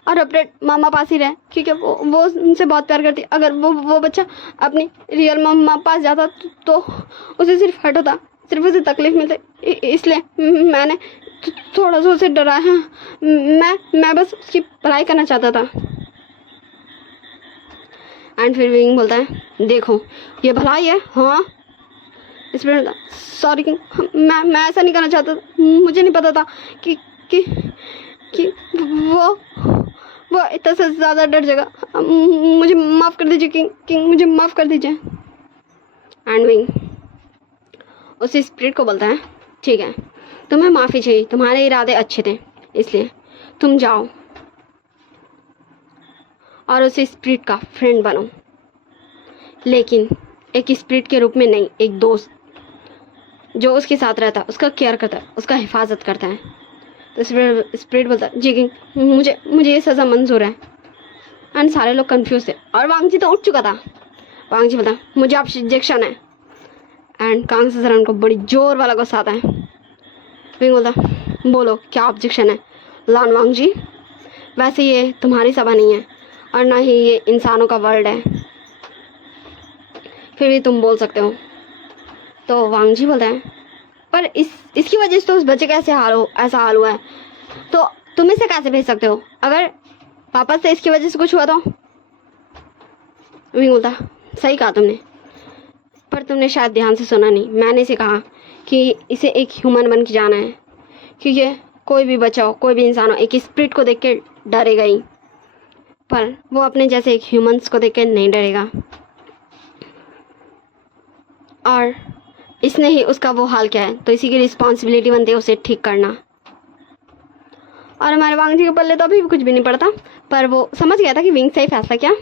और अपने मामा पास ही रहे, क्योंकि वो उनसे बहुत प्यार करती। अगर वो बच्चा अपनी रियल मम्मा पास जाता तो उसे सिर्फ हर्ट होता, सिर्फ उसे तकलीफ मिलती, इसलिए मैंने थोड़ा सा उसे डराया। मैं बस उसकी भलाई करना चाहता था। एंड फिर विंग बोलता है देखो ये भलाई है, हाँ स्पिरिट सॉरी किंग, मैं ऐसा नहीं करना चाहता था, मुझे नहीं पता था कि वो इतना से ज़्यादा डर जाएगा, मुझे माफ़ कर दीजिए किंग मुझे माफ़ कर दीजिए। एंड विंग उस स्पिरिट को बोलता है ठीक है तुम्हें माफ़ी चाहिए, तुम्हारे इरादे अच्छे थे, इसलिए तुम जाओ और उस स्पिरिट का फ्रेंड बनो, लेकिन एक स्पिरिट के रूप में नहीं, एक दोस्त जो उसके साथ रहता है, उसका केयर करता है, उसका हिफाजत करता है, तो स्पिरिट बोलता जी किंग, मुझे मुझे ये सज़ा मंजूर है। एंड सारे लोग कंफ्यूज थे और वांगजी तो उठ चुका था। वांगजी बोलता मुझे आपसे ऑब्जेक्शन है। एंड कांगसा सरन को बड़ी जोर वाला गुस्सा आता है। विंग बोलता बोलो क्या ऑब्जेक्शन है लान वांगजी, वैसे ये तुम्हारी सभा नहीं है और ना ही ये इंसानों का वर्ल्ड है, फिर भी तुम बोल सकते हो। तो वांगजी बोलता है पर इसकी वजह से तो उस बच्चे का ऐसा हाल हुआ है, तो तुम इसे कैसे भेज सकते हो? अगर वापस से इसकी वजह से कुछ हुआ तो? विंग बोलता सही कहा तुमने, पर तुमने शायद ध्यान से सुना नहीं। मैंने इसे कहा कि इसे एक ह्यूमन बन के जाना है, क्योंकि कोई भी बच्चा हो, कोई भी इंसान हो, एक स्पिरिट को देख के डरेगा ही, पर वो अपने जैसे एक ह्यूमंस को देख के नहीं डरेगा। और इसने ही उसका वो हाल किया है, तो इसी की रिस्पॉन्सिबिलिटी बनती है उसे ठीक करना। और हमारे वांगजी के पल्ले तो अभी भी कुछ भी नहीं पड़ता, पर वो समझ गया था कि विंग से ही फैसला किया,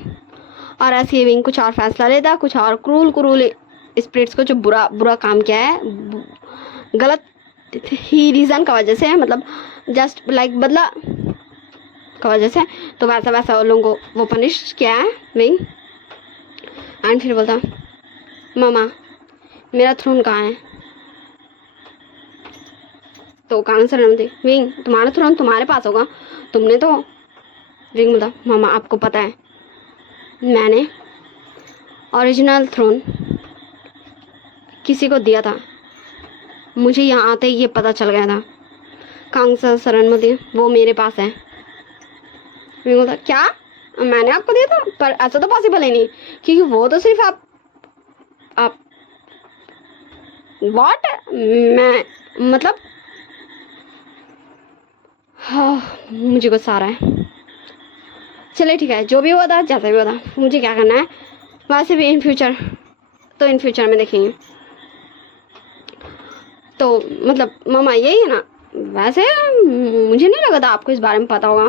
और ऐसे ही विंग कुछ और फैसला लेता, कुछ और क्रूल स्पिरिट्स को जो बुरा काम किया है गलत ही रीज़न का वजह से, मतलब जस्ट लाइक बदला का वजह से, तो वैसा उन लोगों को वो पनिश किया है विंग। एंड फिर बोलता मामा मेरा थ्रोन कहाँ है? तो कांगसा सरन बोलती विंग तुम्हारा थ्रोन तुम्हारे पास होगा, तुमने तो। विंग बोलता मामा आपको पता है मैंने ओरिजिनल थ्रोन किसी को दिया था, मुझे यहाँ आते ही ये पता चल गया था। कांगसा सरन बोलती वो मेरे पास है। विंग बोलता क्या मैंने आपको दिया था? पर ऐसा तो पॉसिबल ही नहीं, क्योंकि वो तो सिर्फ आप व्हाट मैं मतलब हाँ मुझे गुस्सा आ रहा है। चलिए ठीक है, जो भी हुआ था जैसा भी हुआ था, मुझे क्या करना है वैसे भी इन फ्यूचर में देखेंगे। तो मतलब मामा यही है ना? वैसे मुझे नहीं लगा था आपको इस बारे में पता होगा,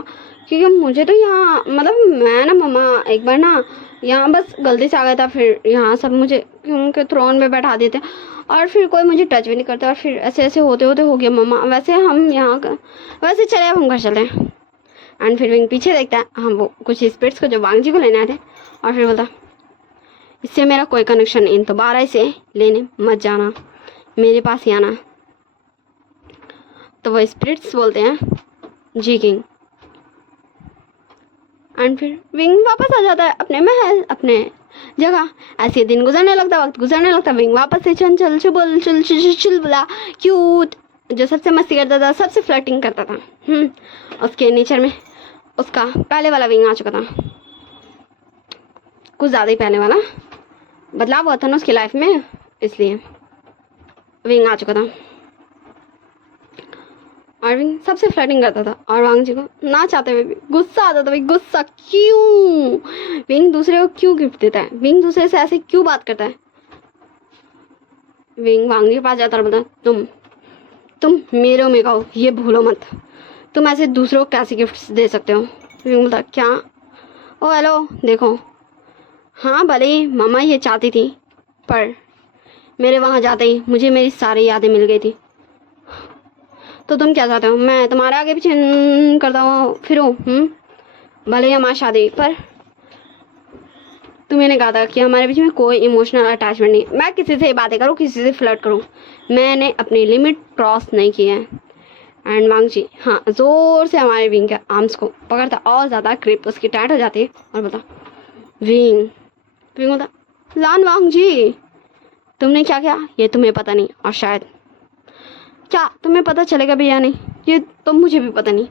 क्योंकि मुझे तो यहाँ मतलब मैं ना मामा एक बार ना यहाँ बस गलती से आ गया था, फिर यहाँ सब मुझे उनके थ्रोन में बैठा देते और फिर कोई मुझे टच भी नहीं करता, और फिर ऐसे होते हो गया मामा। वैसे हम यहाँ का वैसे चले अब हम घर चलते हैं। एंड फिर विंग पीछे देखता है, हम वो कुछ स्पिरिट्स को जो वांगजी को लेने आए थे, और फिर बोलता इससे मेरा कोई कनेक्शन नहीं, दोबारा इसे लेने मत जाना, मेरे पास ही आना। तो वो स्पिरिट्स बोलते हैं जी किंग। एंड फिर विंग वापस आ जाता है अपने महल, अपने जगह। ऐसे दिन गुजरने लगता, वक्त गुजरने लगता, विंग वापस से चंचल चुलबुला क्यूट जो सबसे मस्ती करता था, सबसे फ्लर्टिंग करता था। उसके नेचर में उसका पहले वाला विंग आ चुका था, कुछ ज़्यादा ही पहले वाला बदलाव हुआ था ना उसकी लाइफ में, इसलिए विंग आ चुका था। और विंग सबसे फ्लर्टिंग करता था, और वांगजी को ना चाहते हुए भी गुस्सा आता था। भाई गुस्सा क्यों? विंग दूसरे को क्यों गिफ्ट देता है? विंग दूसरे से ऐसे क्यों बात करता है? विंग वांगजी के पास जाता और बोलता तुम मेरे में कहो, ये भूलो मत, तुम ऐसे दूसरों को कैसे गिफ्ट दे सकते हो? विंग बोलता क्या? ओ हेलो देखो, हाँ भले ही मामा ये चाहती थी, पर मेरे वहाँ जाते ही मुझे मेरी सारी यादें मिल गई थी। तो तुम क्या चाहते हो? मैं तुम्हारे आगे पीछे करता हूँ फिरूँ? भले ही हमारी शादी, पर तुमने कहा था कि हमारे बीच में कोई इमोशनल अटैचमेंट नहीं। मैं किसी से बातें करूँ, किसी से फ्लर्ट करूँ, मैंने अपनी लिमिट क्रॉस नहीं की है। एंड वांगजी हाँ जोर से हमारे विंग के आर्म्स को पकड़ता और ज़्यादा ग्रिप उसकी टाइट हो जाती है, और बोलता विंग होता लान वांगजी तुमने क्या किया ये तुम्हें पता नहीं, और शायद क्या तुम्हें पता चलेगा भी या नहीं ये तो मुझे भी पता नहीं।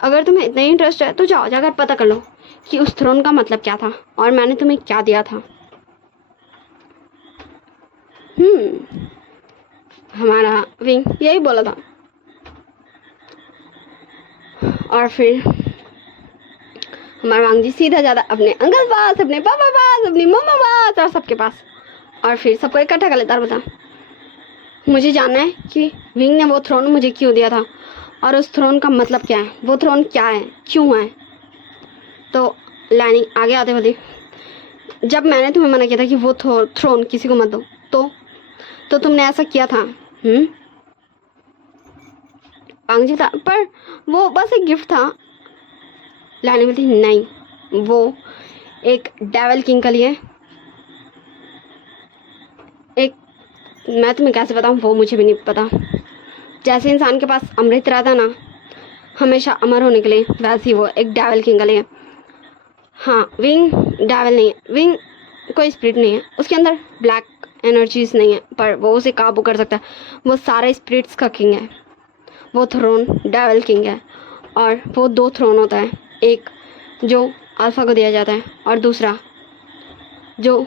अगर तुम्हें इतना इंटरेस्ट है तो जाओ जाकर पता कर लो कि उस थ्रोन का मतलब क्या था और मैंने तुम्हें क्या दिया था। हमारा विंग यही बोला था, और फिर हमारा वांगजी सीधा जाता अपने अंकल पास, अपने पापा पास, अपनी मम्मा पास, और सबके पास, और फिर सबको इकट्ठा कर लेता और बता मुझे जानना है कि विंग ने वो थ्रोन मुझे क्यों दिया था, और उस थ्रोन का मतलब क्या है, वो थ्रोन क्या है, क्यों है। तो लैनी आगे आते बोली जब मैंने तुम्हें मना किया था कि वो थ्रोन किसी को मत दो, तो तुमने ऐसा किया था। वांग जी था, पर वो बस एक गिफ्ट था। लानी बोलती नहीं, वो एक डेविल किंग के लिए एक, मैं तुम्हें कैसे बताऊँ, वो मुझे भी नहीं पता। जैसे इंसान के पास अमृत रहता ना हमेशा अमर होने के लिए, वैसे ही वो एक डेविल किंग के लिए। हाँ, विंग डेविल नहीं है, विंग कोई स्पिरिट नहीं है, उसके अंदर ब्लैक एनर्जीज नहीं है, पर वो उसे काबू कर सकता है। वो सारे स्पिरिट्स का किंग है। वो थ्रोन डेविल किंग है, और वो 2 थ्रोन होता है, एक जो अल्फा को दिया जाता है और दूसरा जो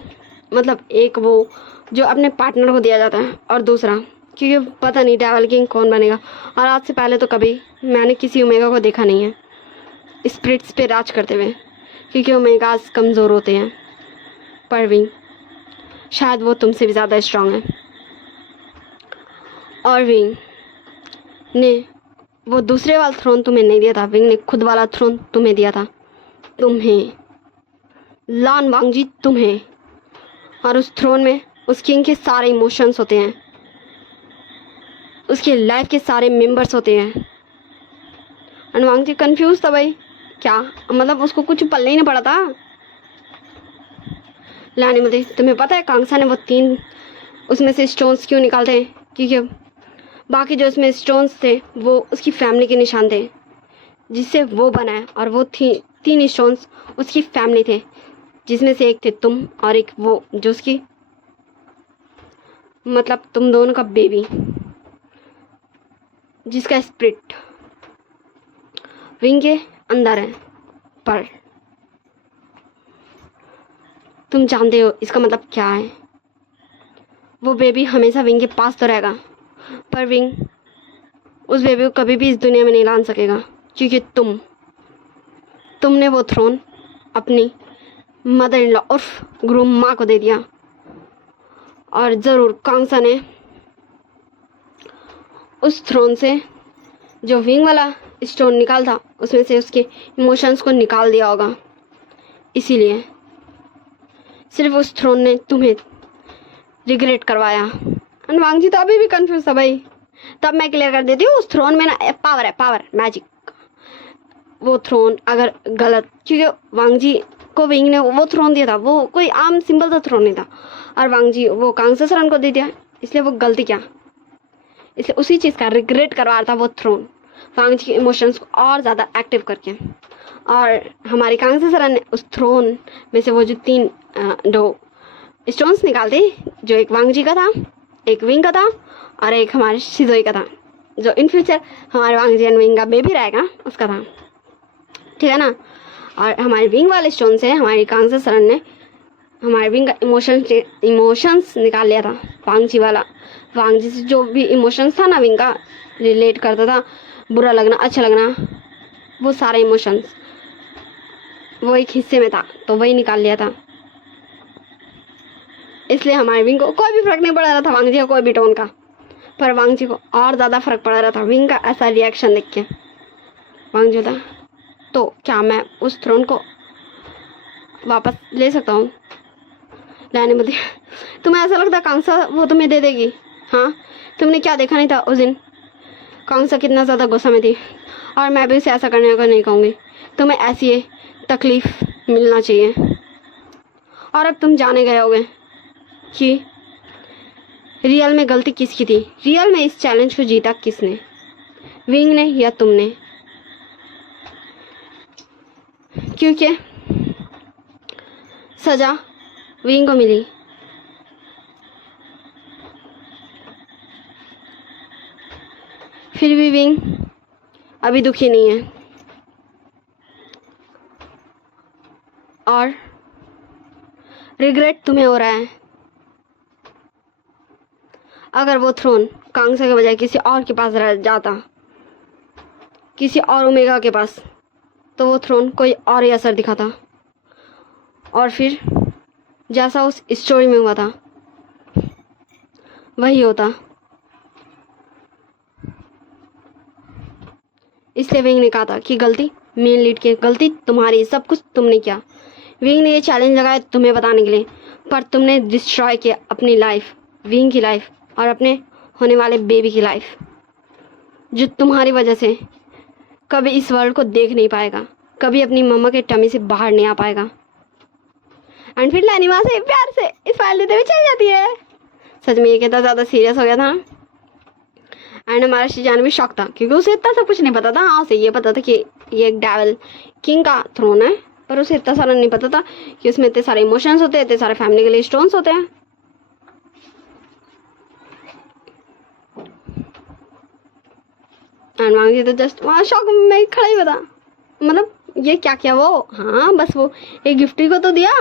मतलब एक वो जो अपने पार्टनर को दिया जाता है, और दूसरा क्योंकि पता नहीं डेविल किंग कौन बनेगा। और आज से पहले तो कभी मैंने किसी ओमेगा को देखा नहीं है स्पिरिट्स पे राज करते हुए, क्योंकि ओमेगास कमज़ोर होते हैं। पर विंग शायद वो तुमसे भी ज़्यादा स्ट्रांग है, और विंग ने वो दूसरे वाला थ्रोन तुम्हें नहीं दिया था, विंग ने खुद वाला थ्रोन तुम्हें दिया था, तुम्हें, लान वांगजी तुम्हें। और उस थ्रोन में उस किंग के सारे इमोशंस होते हैं, उसके लाइफ के सारे मेंबर्स होते हैं। एंड वांगजी कंफ्यूज था भाई, क्या मतलब उसको कुछ पल्ले ही नहीं पड़ा था। लाने मुझे तुम्हें पता है कांगसा ने वो 3 उसमें से स्टोन्स क्यों निकालते हैं? क्योंकि बाकी जो उसमें स्टोन्स थे वो उसकी फैमिली के निशान थे जिससे वो बना है, और वो 3 स्टोन्स उसकी फैमिली थे, जिसमें से एक थे तुम और एक वो जो उसकी मतलब तुम दोनों का बेबी, जिसका स्पिरिट विंग के अंदर है। पर तुम जानते हो इसका मतलब क्या है? वो बेबी हमेशा विंग के पास तो रहेगा, पर विंग उस बेबी को कभी भी इस दुनिया में नहीं ला सकेगा, क्योंकि तुमने वो थ्रोन अपनी मदर इन लॉ उर्फ ग्रूम माँ को दे दिया। और ज़रूर कांगसा ने उस थ्रोन से जो विंग वाला स्टोन निकाल था उसमें से उसके इमोशंस को निकाल दिया होगा, इसीलिए सिर्फ उस थ्रोन ने तुम्हें रिग्रेट करवाया। एंड वांगजी तो अभी भी कंफ्यूज था भाई। तब मैं क्लियर कर देती हूँ, उस थ्रोन में ना पावर है, पावर मैजिक। वो थ्रोन अगर गलत, क्योंकि वांगजी को विंग ने वो थ्रोन दिया था, वो कोई आम सिंपल सा थ्रोन नहीं था, और वांगजी वो कांगसा सरन को दे दिया, इसलिए वो गलती क्या, इसलिए उसी चीज़ का रिग्रेट करवा रहा था वो थ्रोन, वांगजी के इमोशंस को और ज़्यादा एक्टिव करके। और हमारी कांगसा सरन ने उस थ्रोन में से वो जो 3 दो स्टोन्स निकालते, जो एक वांगजी का था, एक विंग का था, और एक हमारे शिजोई का था, जो इन फ्यूचर हमारे वांगजी एंड विंग का बेबी रहेगा उसका था, ठीक है ना। और हमारे विंग वाले स्टोन से हमारी कांगसा सरन ने हमारे विंग का इमोशंस निकाल लिया था, वांगजी वाला। वांगजी से जो भी इमोशंस था ना विंग का, रिलेट करता था, बुरा लगना, अच्छा लगना, वो सारे इमोशंस वो एक हिस्से में था, तो वही निकाल लिया था। इसलिए हमारे विंग को कोई भी फर्क नहीं पड़ रहा था वांगजी का कोई भी टोन का, पर वांगजी को और ज़्यादा फर्क पड़ रहा था विंग का ऐसा रिएक्शन देख के। वांगजी था, तो क्या मैं उस थ्रोन को वापस ले सकता हूँ? लाने मुझे तुम्हें ऐसा लगता कांगसा वो तुम्हें दे देगी? हाँ, तुमने क्या देखा नहीं था उस दिन कांगसा कितना ज़्यादा गुस्सा में थी, और मैं भी उसे ऐसा करने को नहीं कहूँगी। तुम्हें ऐसी तकलीफ़ मिलना चाहिए। और अब तुम जाने गए होगे कि रियल में गलती किसकी थी, रियल में इस चैलेंज को जीता किसने, विंग ने या तुमने? क्योंकि सजा विंग को मिली, फिर भी विंग अभी दुखी नहीं है, और रिग्रेट तुम्हें हो रहा है। अगर वो थ्रोन कांगसा के बजाय किसी और के पास रह जाता, किसी और ओमेगा के पास, तो वो थ्रोन कोई और ही असर दिखाता, और फिर जैसा उस स्टोरी में हुआ था वही होता। इसलिए विंग ने कहा था कि गलती मेन लीड की, गलती तुम्हारी, सब कुछ तुमने किया। विंग ने ये चैलेंज लगाया तुम्हें बताने के लिए, पर तुमने डिस्ट्रॉय किया अपनी लाइफ, विंग की लाइफ, और अपने होने वाले बेबी की लाइफ। जो तुम्हारी वजह से कभी इस वर्ल्ड को देख नहीं पाएगा, कभी अपनी मम्मा के टमी से बाहर नहीं आ पाएगा। एंड फिर लानी वहाँ से प्यार से इस फाइल देते हुए चल जाती है। सच में ये कितना ज़्यादा सीरियस हो गया था। एंड हमारा शिजान भी शॉक था क्योंकि उसे इतना सब कुछ नहीं पता था। हाँ, उसे ये पता था कि ये एक डेविल किंग का थ्रोन है, पर उसे इतना सारा नहीं पता था कि उसमें इतने सारे इमोशंस होते हैं, इतने सारे फैमिली के लिए स्टोन्स होते हैं। एंड वहाँ तो जस्ट वहाँ शॉक में खड़ा ही बता, मतलब ये क्या किया वो। हाँ, बस वो एक गिफ्टी को तो दिया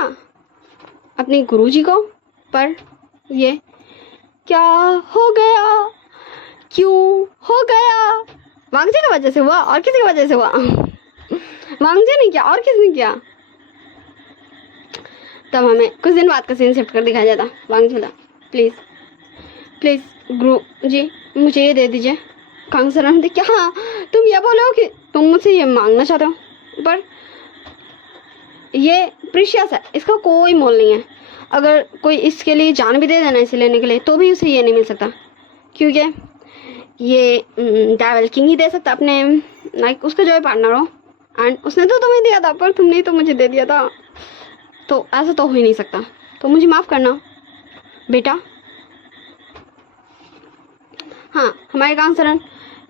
अपने गुरुजी को, पर ये क्या हो गया, क्यों हो गया? वांगजी की वजह से हुआ और किसी की वजह से हुआ? वांगजी ने किया और किसने किया? तब हमें कुछ दिन बाद का सीन शिफ्ट कर दिखाया जाता। वांगजी बोला, प्लीज़ प्लीज़ गुरु जी मुझे ये दे दीजिए। कांगसर हम क्या? हाँ, तुम ये बोलो कि तुम मुझसे ये मांगना चाहते हो, पर ये प्रीशियस है, इसका कोई मोल नहीं है। अगर कोई इसके लिए जान भी दे देना इसे लेने के लिए तो भी उसे ये नहीं मिल सकता, क्योंकि ये डेविल किंग ही दे सकता अपने लाइक उसका जो है पार्टनर हो। एंड उसने तो तुम्हें दिया था, पर तुमने तो मुझे दे दिया था, तो ऐसा तो हो ही नहीं सकता। तो मुझे माफ़ करना बेटा। हाँ, हमारे कांगसरन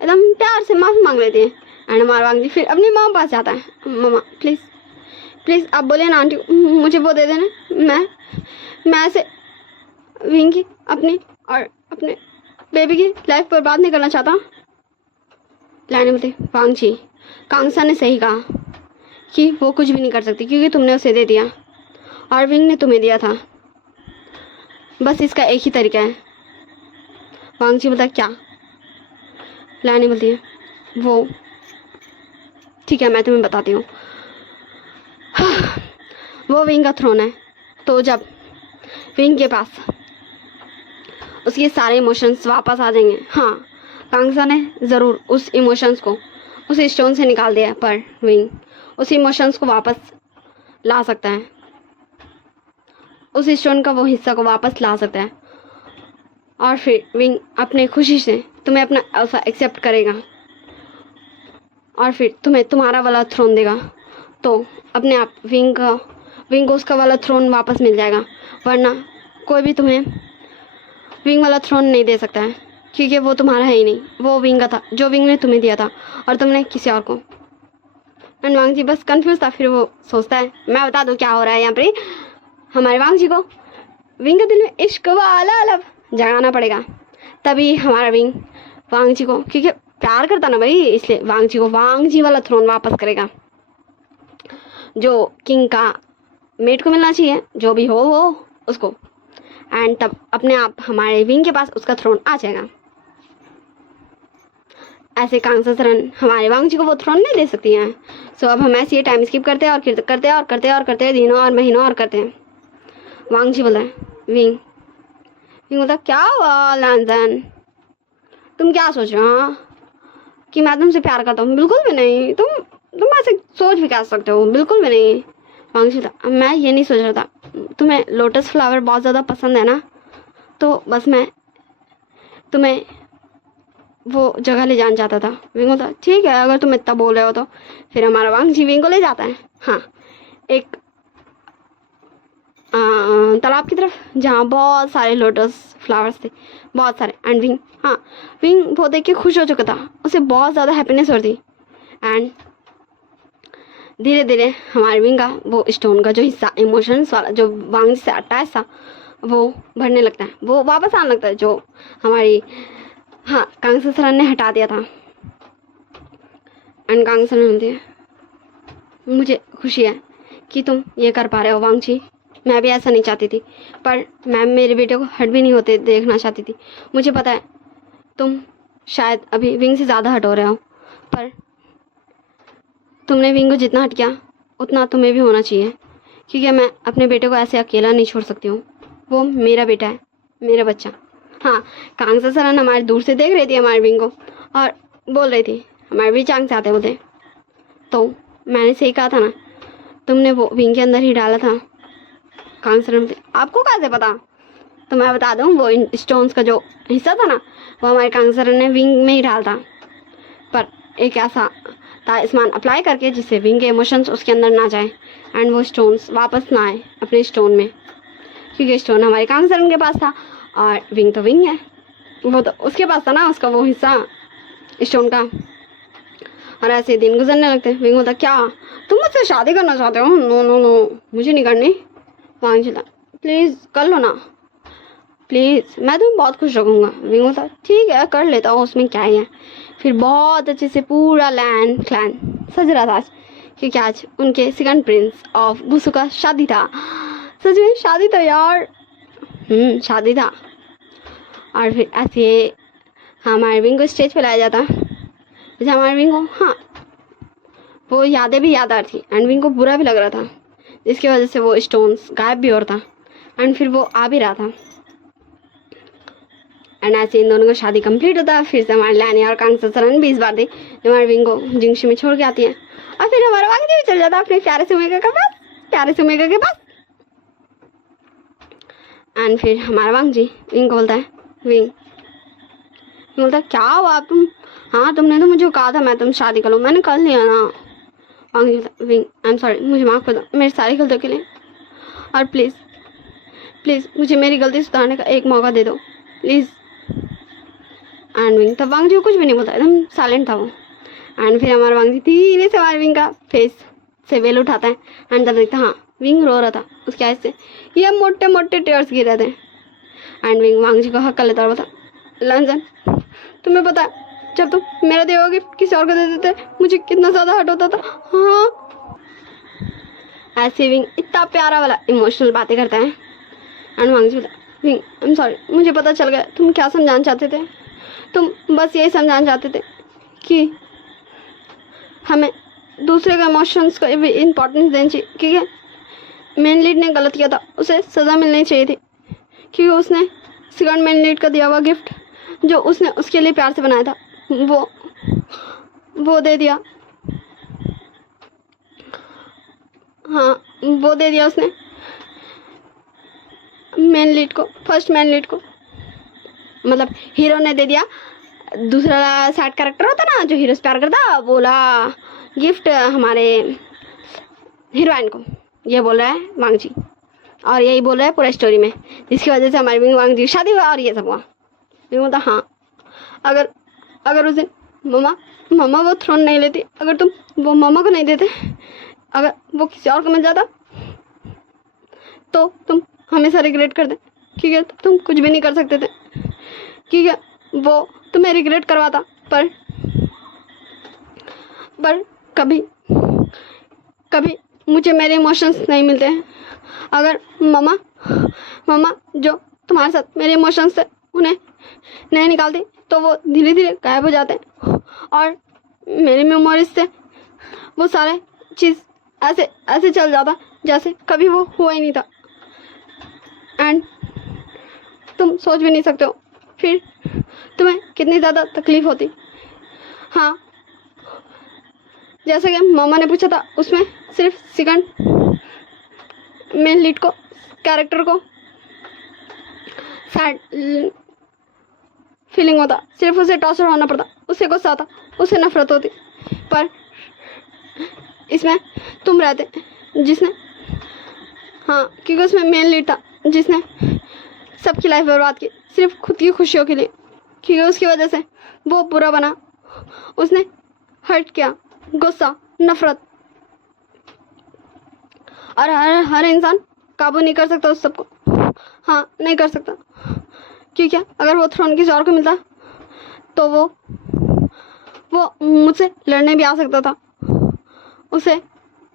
एकदम प्यार से माफ़ी मांग लेती है। एंड हमारा वांगजी फिर अपनी माँ पास जाता है। मम्मा प्लीज़ प्लीज़ आप बोले ना आंटी, मुझे वो दे देना। मैं ऐसे विंग की अपनी और अपने बेबी की लाइफ बर्बाद नहीं करना चाहता। लाने बोलती, वांगजी कांगसा ने सही कहा कि वो कुछ भी नहीं कर सकती क्योंकि तुमने उसे दे दिया और विंग ने तुम्हें दिया था। बस इसका एक ही तरीका है। वांगजी बोलता, क्या? लाने बोलती है, वो ठीक है मैं तुम्हें बताती हूँ। वो विंग का थ्रोन है, तो जब विंग के पास उसके सारे इमोशंस वापस आ जाएंगे। हाँ, कांगसा ने ज़रूर उस इमोशंस को उस स्टोन से निकाल दिया, पर विंग उस इमोशंस को वापस ला सकता है, उस स्टोन का वो हिस्सा को वापस ला सकता है। और फिर विंग अपने खुशी से तुम्हें अपना अल्फा एक्सेप्ट करेगा और फिर तुम्हें तुम्हारा वाला थ्रोन देगा। तो अपने आप विंग को उसका वाला थ्रोन वापस मिल जाएगा, वरना कोई भी तुम्हें विंग वाला थ्रोन नहीं दे सकता है क्योंकि वो तुम्हारा है ही नहीं, वो विंग का था जो विंग ने तुम्हें दिया था और तुमने किसी और को। एंड वांगजी बस कंफ्यूज था। फिर वो सोचता है मैं बता दूँ क्या हो रहा है यहाँ पे। हमारे वांगजी को विंग के दिल में इश्क वाला लव जगाना पड़ेगा, तभी हमारा विंग वांगजी को, क्योंकि प्यार करता ना भाई, इसलिए वांगजी वाला थ्रोन वापस करेगा जो किंग का मेट को मिलना चाहिए, जो भी हो वो उसको। एंड तब अपने आप हमारे विंग के पास उसका थ्रोन आ जाएगा। ऐसे कांगसरन हमारे वांगजी को वो थ्रोन नहीं दे सकती हैं। सो अब हम ऐसे टाइम स्किप करते हैं और करते हैं दिनों और महीनों और करते हैं। वांगजी बोला है विंग बोलता, क्या हुआ लैंसन, तुम क्या सोच रहे हो? हाँ, कि मैं तुमसे प्यार करता हूँ? बिल्कुल भी नहीं। तुम ऐसे सोच भी कर सकते हो? बिल्कुल भी नहीं। वांगजी था, मैं ये नहीं सोच रहा था, तुम्हें लोटस फ्लावर बहुत ज़्यादा पसंद है ना, तो बस मैं तुम्हें वो जगह ले जाना चाहता था। विंग बोलता, ठीक है अगर तुम इतना बोल रहे हो तो। फिर हमारा वांगजी विंग को ले जाता है, हाँ, एक तालाब की तरफ जहाँ बहुत सारे लोटस फ्लावर्स थे, बहुत सारे। एंड विंग वो देख के खुश हो चुका था, उसे बहुत ज़्यादा हैप्पीनेस हो रही। एंड धीरे धीरे हमारे विंग का वो स्टोन का जो हिस्सा इमोशंस वाला जो वांगजी से अटैच था वो भरने लगता है, वो वापस आने लगता है जो हमारी कांगसरन ने हटा दिया था। एंड कांगसरन होती है, मुझे खुशी है कि तुम ये कर पा रहे हो वांगजी, मैं भी ऐसा नहीं चाहती थी, पर मैं मेरे बेटे को हर्ट भी नहीं होते देखना चाहती थी। मुझे पता है तुम शायद अभी विंग से ज़्यादा हट हो रहे हो, पर तुमने विंग को जितना हट किया उतना तुम्हें भी होना चाहिए, क्योंकि मैं अपने बेटे को ऐसे अकेला नहीं छोड़ सकती हूँ। वो मेरा बेटा है, मेरा बच्चा। हाँ, कांगसरन हमारे दूर से देख रही थी हमारे विंग को और बोल रही थी हमारे भी चांग से आते होते, तो मैंने सही कहा था ना, तुमने वो विंग के अंदर ही डाला था। कांगसरन से, आपको कैसे पता? तो मैं बता दूँ, वो स्टोन्स का जो हिस्सा था ना, वो हमारे कांगसरन ने विंग में ही डाला था। पर एक ऐसा तालिस्मान अप्लाई करके जिससे विंग के इमोशंस उसके अंदर ना जाए एंड वो स्टोन्स वापस ना आए अपने स्टोन में, क्योंकि स्टोन हमारे कांगसरन के पास था और विंग तो विंग है, वो तो उसके पास था ना, उसका वो हिस्सा स्टोन का। और ऐसे दिन गुजरने लगते। विंग होता क्या तुम मुझसे शादी करना चाहते हो? नो नो नो, मुझे नहीं करनी। वांग चिल्ला प्लीज़ कर लो ना प्लीज़, मैं तुम्हें बहुत खुश रखूँगा। विंग होता ठीक है कर लेता हूँ, उसमें क्या ही है। फिर बहुत अच्छे से पूरा लैंड क्लैन सज रहा था आज, क्योंकि आज उनके सेकंड प्रिंस ऑफ गुसु का शादी था। सच में शादी था यार, शादी था। और फिर ऐसे हमारे विंग को स्टेज पे लाया जाता, जैसे हमारे विंग को हाँ वो यादें भी याद आ रही थी एंड विंग को बुरा भी लग रहा था, जिसकी वजह से वो स्टोन्स गायब भी हो रहा था एंड फिर वो आ भी रहा था। एंड ऐसे इन दोनों का शादी कंप्लीट होता है। फिर से हमारे लैनी और कांगसरन भी इस बार थी जो हमारे विंग को जिंगशी में छोड़ के आती है। और फिर हमारा वांग जी भी चल जाता अपने प्यारे से उमेगा के पास, प्यारे से उमेगा के पास। एंड फिर हमारा वांग जी विंग को बोलता है, विंग बोलता है क्या हुआ तुम? हाँ तुमने तो मुझे कहा था मैं तुम शादी कर लो, मैंने कर लिया ना। वांग जी बोलता विंग आई एम सॉरी, मुझे माफ़ कर दो मेरी सारी गलतियों के लिए, और प्लीज़ प्लीज़ मुझे मेरी गलती सुधारने का एक मौका दे दो प्लीज़। एंड विंग तब वांग जी को कुछ भी नहीं बोलता, एकदम साइलेंट था वो। एंड फिर हमारा वांग जी धीरे से हमारे विंग का फेस से वेल उठाता है एंड तब देखता हाँ विंग रो रहा था, उसके आइज से ये मोटे मोटे टेयर्स गिर रहे थे। एंड विंग वांग जी को हक कर लेता और बोलता लंजन तुम्हें पता है जब तुम मेरा दिया हुआ गिफ्ट किसी और को दे देते मुझे कितना ज़्यादा हर्ट होता था। हाँ ऐसे विंग इतना प्यारा वाला इमोशनल बातें करता है। एंड वांग जी बोलता विंग आई एम सॉरी, मुझे पता चल गया तुम क्या समझाना चाहते थे, तुम बस यही समझाना चाहते थे कि हमें दूसरे के इमोशंस को भी इम्पोर्टेंस देनी चाहिए, क्योंकि मेन लीड ने गलत किया था, उसे सज़ा मिलनी चाहिए थी, क्योंकि उसने सेकंड मेन लीड का दिया हुआ गिफ्ट जो उसने उसके लिए प्यार से बनाया था वो दे दिया। हाँ वो दे दिया उसने मेन लीड को, फर्स्ट मेन लीड को, मतलब हीरो ने दे दिया। दूसरा साइड कैरेक्टर होता ना जो हीरो से प्यार करता, बोला गिफ्ट हमारे हीरोइन को, ये बोल रहा है वांग जी और यही बोल रहा है पूरा स्टोरी में, जिसकी वजह से हमारी विंग वांग जी शादी हुआ और ये सब हुआ। विंग बोलता हाँ अगर उस दिन मम्मा वो थ्रोन नहीं लेती, अगर तुम वो मम्मा को नहीं देते, अगर वो किसी और को मिल जाता तो तुम हमेशा रिग्रेट कर दे, क्योंकि तुम कुछ भी नहीं कर सकते थे, क्योंकि वो तुम्हें रिग्रेट करवाता। पर कभी मुझे मेरे इमोशंस नहीं मिलते हैं। अगर मम्मा जो तुम्हारे साथ मेरे इमोशंस थे उन्हें नहीं निकालती तो वो धीरे धीरे गायब हो जाते हैं और मेरे मेमोरीज से वो सारे चीज़ ऐसे चल जाता जैसे कभी वो हुआ ही नहीं था। एंड तुम सोच भी नहीं सकते हो फिर तुम्हें कितनी ज़्यादा तकलीफ़ होती। हाँ जैसे कि मामा ने पूछा था, उसमें सिर्फ सेकंड मेन लीड को कैरेक्टर को सैड फीलिंग होता, सिर्फ उसे टॉर्चर होना पड़ता, उसे गुस्सा आता, उसे नफरत होती। पर इसमें तुम रहते जिसने हाँ क्योंकि उसमें मेन लीड था जिसने सबकी लाइफ बर्बाद की सिर्फ खुद की खुशियों के लिए, क्योंकि उसकी वजह से वो बुरा बना, उसने हर्ट किया, गुस्सा, नफरत। और हर इंसान काबू नहीं कर सकता उस सबको, हाँ नहीं कर सकता, क्योंकि अगर वो थ्रोन किसी और को मिलता तो वो मुझसे लड़ने भी आ सकता था, उसे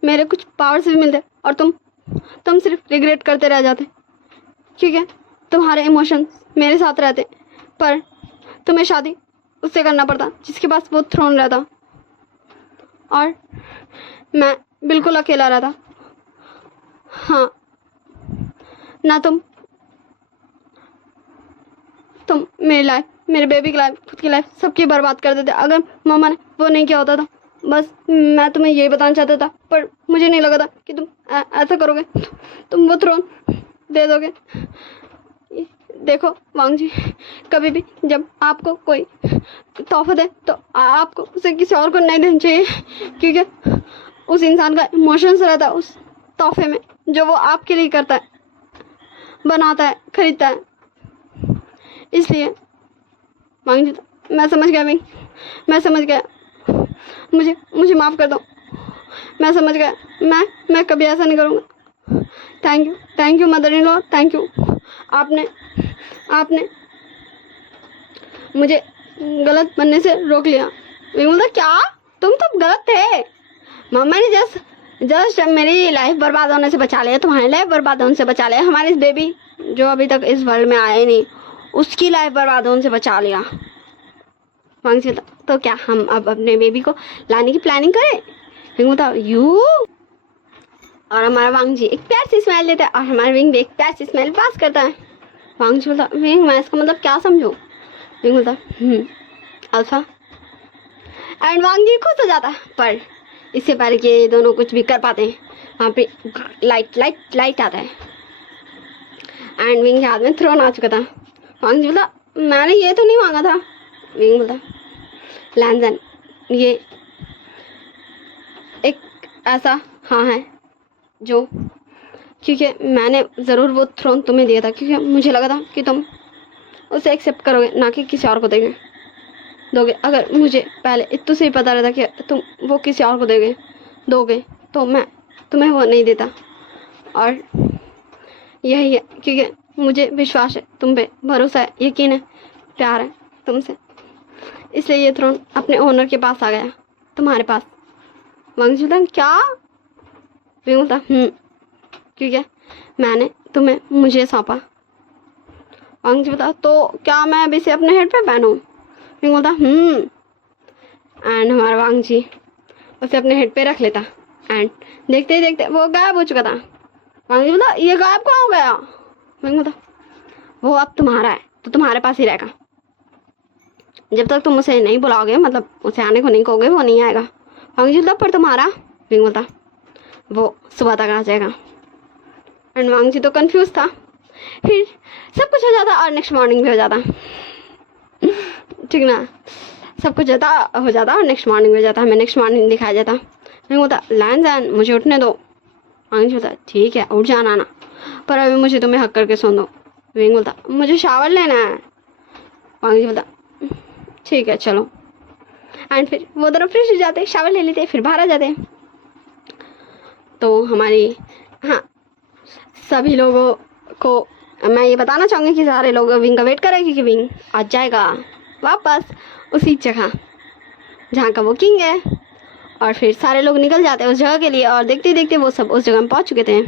मेरे कुछ पावर्स भी मिलते और तुम सिर्फ रिग्रेट करते रह जाते, क्योंकि तुम्हारे इमोशंस मेरे साथ रहते, पर तुम्हें शादी उससे करना पड़ता जिसके पास वो थ्रोन रहता और मैं बिल्कुल अकेला रहता। हाँ ना तुम मेरी लाइफ, मेरे बेबी की लाइफ, खुद की लाइफ सबकी बर्बाद कर देते अगर मम्मा ने वो नहीं किया होता था। बस मैं तुम्हें यही बताना चाहता था, पर मुझे नहीं लगा था कि तुम ऐसा करोगे, तुम वो थ्रोन दे दोगे। देखो वांग जी, कभी भी जब आपको कोई तोहफा दे तो आपको उसे किसी और को नहीं देना चाहिए, क्योंकि उस इंसान का इमोशंस रहता है उस तोहफे में, जो वो आपके लिए करता है, बनाता है, खरीदता है। इसलिए वांग जी, मैं समझ गया विंग, मैं समझ गया, मुझे माफ़ कर दो, मैं समझ गया, मैं कभी ऐसा नहीं करूँगा। Thank you mother in law, thank you. आपने मुझे गलत बनने से रोक लिया। विंग बोलता, क्या तुम तो गलत थे, मम्मा ने जस्ट मेरी लाइफ बर्बाद होने से बचा लिया, तुम्हारी लाइफ बर्बाद होने से बचा लिया, हमारे इस बेबी जो अभी तक इस वर्ल्ड में आए नहीं उसकी लाइफ बर्बाद होने से बचा लिया। वांग जी, तो क्या हम अब अपने बेबी को लाने की प्लानिंग करें? विंग बोलता, यू, और हमारा वांग जी एक प्यार सी स्माइल देता है और हमारा विंग भी एक प्यार सी स्माइल पास करता है। वांग जी बोलता, विंग मैं इसका मतलब क्या समझूं? विंग बोलता, अल्फा। एंड वांग जी खुश हो जाता है, पर इससे पहले कि ये दोनों कुछ भी कर पाते हैं वहाँ पे लाइट आता है एंड विंग के हाथ में थ्रोन आ चुका था। वांग जी बोलता, मैंने ये तो नहीं मांगा था। विंग बोलता, लैंजन, ये एक ऐसा हाँ है जो, क्योंकि मैंने ज़रूर वो थ्रोन तुम्हें दिया था क्योंकि मुझे लगा था कि तुम उसे एक्सेप्ट करोगे, ना कि किसी और को दोगे। अगर मुझे पहले इतना से ही पता रहता कि तुम वो किसी और को दोगे तो मैं तुम्हें वो नहीं देता। और यही है क्योंकि मुझे विश्वास है तुम पे, भरोसा है, यकीन है, प्यार है तुमसे, इसलिए ये थ्रोन अपने ओनर के पास आ गया, तुम्हारे पास। वांग जी बोलता, क्या? विंग बोलता, क्योंकि मैंने तुम्हें मुझे सौंपा। वांग जी बोलता, तो क्या मैं अभी से अपने हेड पे पहनूं? विंग बोलता, एंड हमारा वांग जी उसे अपने हेड पे रख लेता एंड देखते ही देखते वो गायब हो चुका था। वांग जी बोलता, ये गायब कहाँ हो गया? विंग बोलता, वो अब तुम्हारा है तो तुम्हारे पास ही रहेगा, जब तक तुम उसे नहीं बुलाओगे, मतलब उसे आने को नहीं कहोगे, वो नहीं आएगा। वांग जी बोलता, पर तुम्हारा? विंग बोलता, वो सुबह तक आ जाएगा। एंड वांग जी तो कंफ्यूज था, फिर सब कुछ हो जाता और नेक्स्ट मॉर्निंग भी हो जाता, ठीक ना, सब कुछ हो जाता और नेक्स्ट मॉर्निंग हो जाता, हमें नेक्स्ट मॉर्निंग दिखाया जाता। विंग बोलता, लैंजन मुझे उठने दो। वांग जी बोलता, ठीक है उठ जाना ना, पर अभी मुझे तुम्हें हक करके सो दो। विंग बोलता, मुझे शावर लेना है। वांग जी बोलता, ठीक है चलो। एंड फिर वो दोनों फ्रेश हो जाते, शावर ले लेते, फिर बाहर आ जाते। तो हमारी सभी लोगों को मैं ये बताना चाहूँगी कि सारे लोग विंग का वेट करें क्योंकि विंग आ जाएगा वापस उसी जगह जहाँ का वो किंग है। और फिर सारे लोग निकल जाते हैं उस जगह के लिए और देखते देखते वो सब उस जगह में पहुँच चुके थे।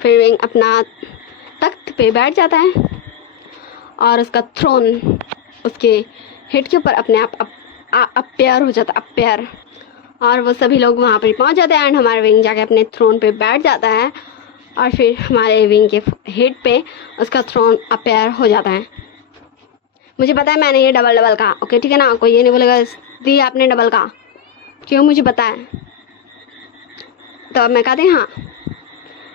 फिर विंग अपना तख्त पे बैठ जाता है और उसका थ्रोन उसके हेड के ऊपर अपने आप अपेयर हो जाता, अपेयर, और वो सभी लोग वहाँ पर पहुँच जाते हैं एंड हमारा विंग जाके अपने थ्रोन पे बैठ जाता है और फिर हमारे विंग के हेड पे उसका थ्रोन अपेयर हो जाता है। मुझे पता है मैंने ये डबल कहा, ओके ठीक है ना, कोई ये नहीं बोलेगा दी आपने डबल कहा, क्यों, मुझे पता है। तो अब मैं कहती हाँ।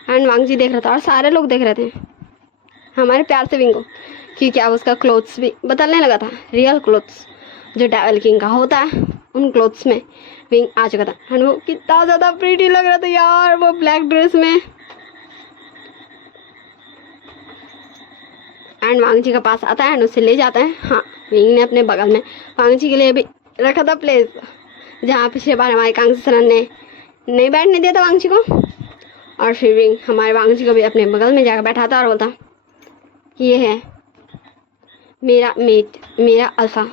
एंड वांग जी देख रहा था और सारे लोग देख रहे थे हमारे प्यार से विंग को, क्योंकि अब उसका क्लोथ्स भी बदलने लगा था, रियल क्लोथ्स जो डेविल किंग का होता है, उन क्लोथ्स में विंग आ चुका था। एंड वो कितना ज़्यादा प्रीटी लग रहा था यार वो ब्लैक ड्रेस में। एंड वांग जी के पास आता है एंड उसे ले जाता है। हाँ, विंग ने अपने बगल में वांग जी के लिए भी रखा था प्लेस, जहाँ पिछले बार हमारे कांग्स सरन ने नहीं बैठने दिया था वांग जी को। और फिर विंग हमारे वांग जी को भी अपने बगल में जाकर बैठा था और बोलता, ये है मेरा मेट, मेरा अल्फ़ा,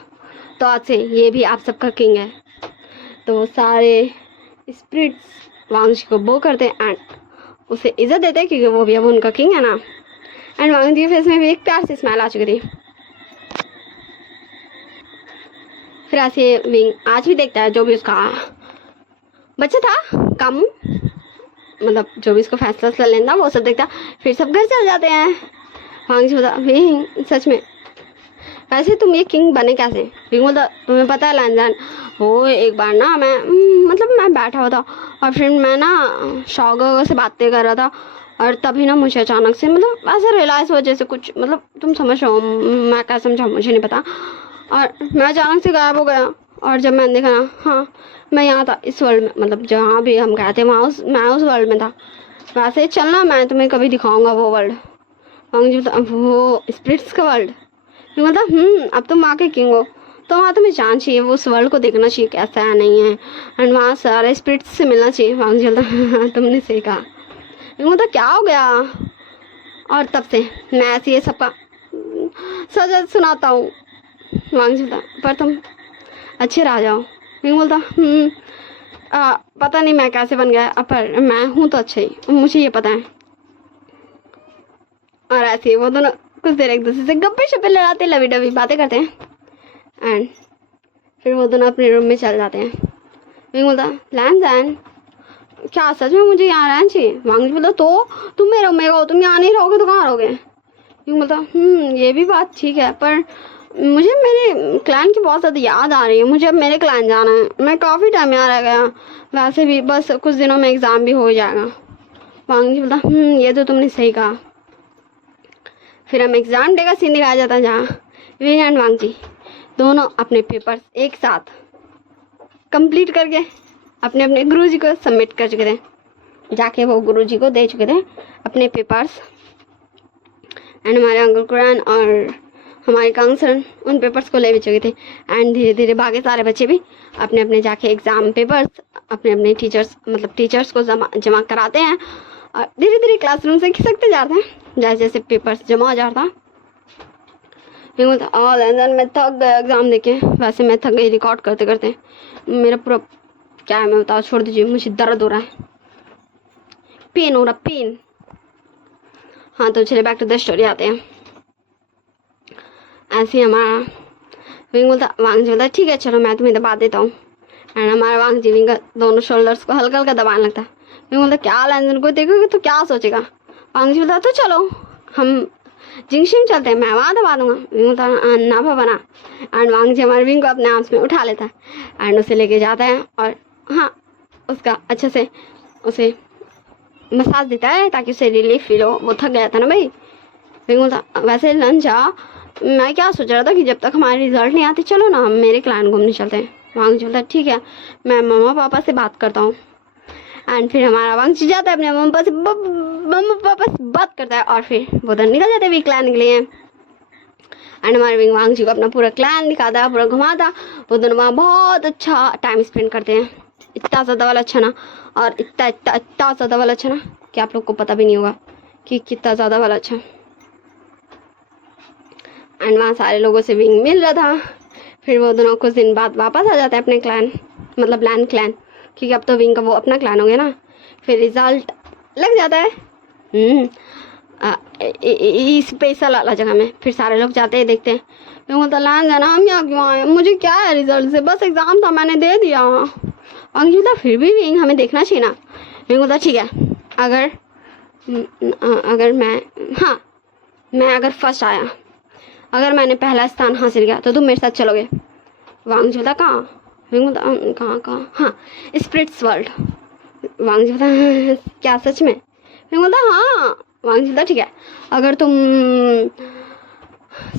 तो आज से ये भी आप सबका किंग है। तो वो सारे स्पिरिट्स वांग जी को बो करते हैं एंड उसे इज्जत देते हैं क्योंकि वो भी अब उनका किंग है ना। एंड वांग जी के फेस में भी एक प्यार से स्माइल आ चुकी थी। फिर ऐसे विंग आज भी देखता है जो भी उसका बच्चा था काम, मतलब जो भी उसको फैसला लेना वो सब देखता। फिर सब घर चले जाते हैं। वांग जी बोलता, विंग सच में वैसे तुम ये किंग बने कैसे? विंग बोलता, तुम्हें पता है लैंजन, वो एक बार ना मैं बैठा हुआ था और फिर मैं ना शॉगो से बातें कर रहा था और तभी ना मुझे अचानक से मतलब ऐसा रियलाइज़ हुआ जैसे कुछ मतलब तुम समझ रहे हो, मैं क्या समझाऊँ मुझे नहीं पता। और मैं अचानक से गायब हो गया। और जब मैंने देखा ना, हाँ मैं यहाँ था इस वर्ल्ड में, मतलब जहाँ भी हम गए थे वहाँ मैं उस वर्ल्ड में था। वैसे ही चलना, मैं तुम्हें कभी दिखाऊंगा वो वर्ल्ड। वांग जी वो स्पिरिट्स का वर्ल्ड। मतलब अब तुम वहाँ के किंग हो तो वहाँ तुम्हें जाना चाहिए, वो उस वर्ल्ड को देखना चाहिए कैसा है नहीं है, एंड वहाँ सारे स्पिरिट्स से मिलना चाहिए। वांग जी तुमने सही कहा। मतलब क्या हो गया। और तब से मैं ऐसे ये सबका सजा सुनाता हूँ। वांग जी पर तुम अच्छे राजा हो। बोलता पता नहीं मैं कैसे बन गया, पर मैं हूँ तो अच्छे ही, मुझे ये पता है। और ऐसे ही वो दोनों कुछ देर एक दूसरे से गप्पे शप्पे लड़ाते, लवी डवी बातें करते हैं, एंड फिर वो दोनों अपने रूम में चल जाते हैं। विंग बोलता लैन क्या सच में मुझे यहाँ रहना चाहिए। वांग जी बोलता तो तुम मेरे रूम में हो, तुम यहाँ नहीं रहोगे तो कहाँ रहोगे। विंग बोलता ये भी बात ठीक है, पर मुझे मेरे क्लान की बहुत ज़्यादा याद आ रही है, मुझे अब मेरे क्लान जाना है, मैं काफ़ी टाइम यहाँ रह गया, वैसे भी बस कुछ दिनों में एग्ज़ाम भी हो जाएगा। वांग जी बोलता ये तो तुमने सही कहा। फिर हम एग्ज़ाम डे का सीन दिखाया जाता है जहाँ विंग एंड वांग जी दोनों अपने पेपर्स एक साथ कंप्लीट करके अपने अपने गुरुजी को सबमिट कर चुके थे। जाके वो गुरुजी को दे चुके थे अपने पेपर्स, एंड हमारे अंकल कुरान और हमारे काउंसलर उन पेपर्स को ले भी चुके थे। एंड धीरे धीरे बाकी सारे बच्चे भी अपने अपने जाके एग्ज़ाम पेपर्स अपने अपने टीचर्स को जमा कराते हैं, और धीरे धीरे क्लासरूम से खिसकते जाते हैं जैसे जैसे पेपर्स जमा हो जाता। मैं थक गया एग्ज़ाम देके, वैसे मैं थक गई रिकॉर्ड करते करते, मेरा पूरा क्या है मैं बताओ, छोड़ दीजिए, मुझे दर्द हो रहा है, पेन हो रहा पेन। हाँ तो चलिए बैक टू द स्टोरी आते हैं। ऐसे ही हमारा विंग वांग जी बोलता ठीक है चलो मैं तुम्हें दबा देता हूँ, एंड हमारा वांग जी विंग दोनों शोल्डर्स को हल्का हल्का दबाने लगता है। विंग बोलता क्या लैंजन को देखोगे तो क्या सोचेगा। वांग जी बोलता तो चलो हम जिंगशिम चलते हैं, मैं वहाँ दबा दूंगा। विंग बोलता ना बना, एंड वांग जी हमारे विंग को अपने आर्म्स में उठा लेता है एंड उसे लेके जाता है, और हाँ उसका अच्छे से उसे मसाज देता है ताकि उसे रिलीफ फील हो, वो थक गया था ना भाई। विंग बोलता वैसे लंचा मैं क्या सोच रहा था कि जब तक हमारे रिजल्ट नहीं आते चलो ना हम मेरे क्लान घूमने चलते हैं। वांग जी बोलता ठीक है मैं मम्मा पापा से बात करता हूँ, एंड फिर हमारा वांग जी जाता है अपने मम्मा पापा से बात करता है, और फिर वो तो निकल जाते हैं क्लान के लिए। एंड हमारे विंग वांग जी को अपना पूरा क्लान दिखाता है, पूरा घुमाता। वो दोनों वहाँ बहुत अच्छा टाइम स्पेंड करते हैं, इतना ज़्यादा वाला अच्छा ना, और इतना ज़्यादा वाला अच्छा ना कि आप लोग को पता भी नहीं होगा कि कितना ज़्यादा वाला अच्छा। एंड वहाँ सारे लोगों से विंग मिल रहा था। फिर वो दोनों कुछ दिन बाद वापस आ जाते हैं अपने क्लान, मतलब लैंड क्लान, क्योंकि अब तो विंग का वो अपना क्लान हो गया ना। फिर रिजल्ट लग जाता है स्पेशल वाला जगह में, फिर सारे लोग जाते हैं देखते हैं। विंग बोलता लैंड जाना हम यहाँ क्यों आए, मुझे क्या है रिजल्ट से, बस एग्ज़ाम था मैंने दे दिया। वांग बोलता फिर भी विंग हमें देखना चाहिए ना। विंग बोलता ठीक है अगर मैं अगर फर्स्ट आया, अगर मैंने पहला स्थान हासिल किया तो तुम मेरे साथ चलोगे। वांग जी बोलता कहाँ। विंग बोलता कहाँ हाँ स्पिरिट्स वर्ल्ड। वांग जी बोलता क्या सच में। विंग बोलता हाँ। वांग जी बोलता ठीक है अगर तुम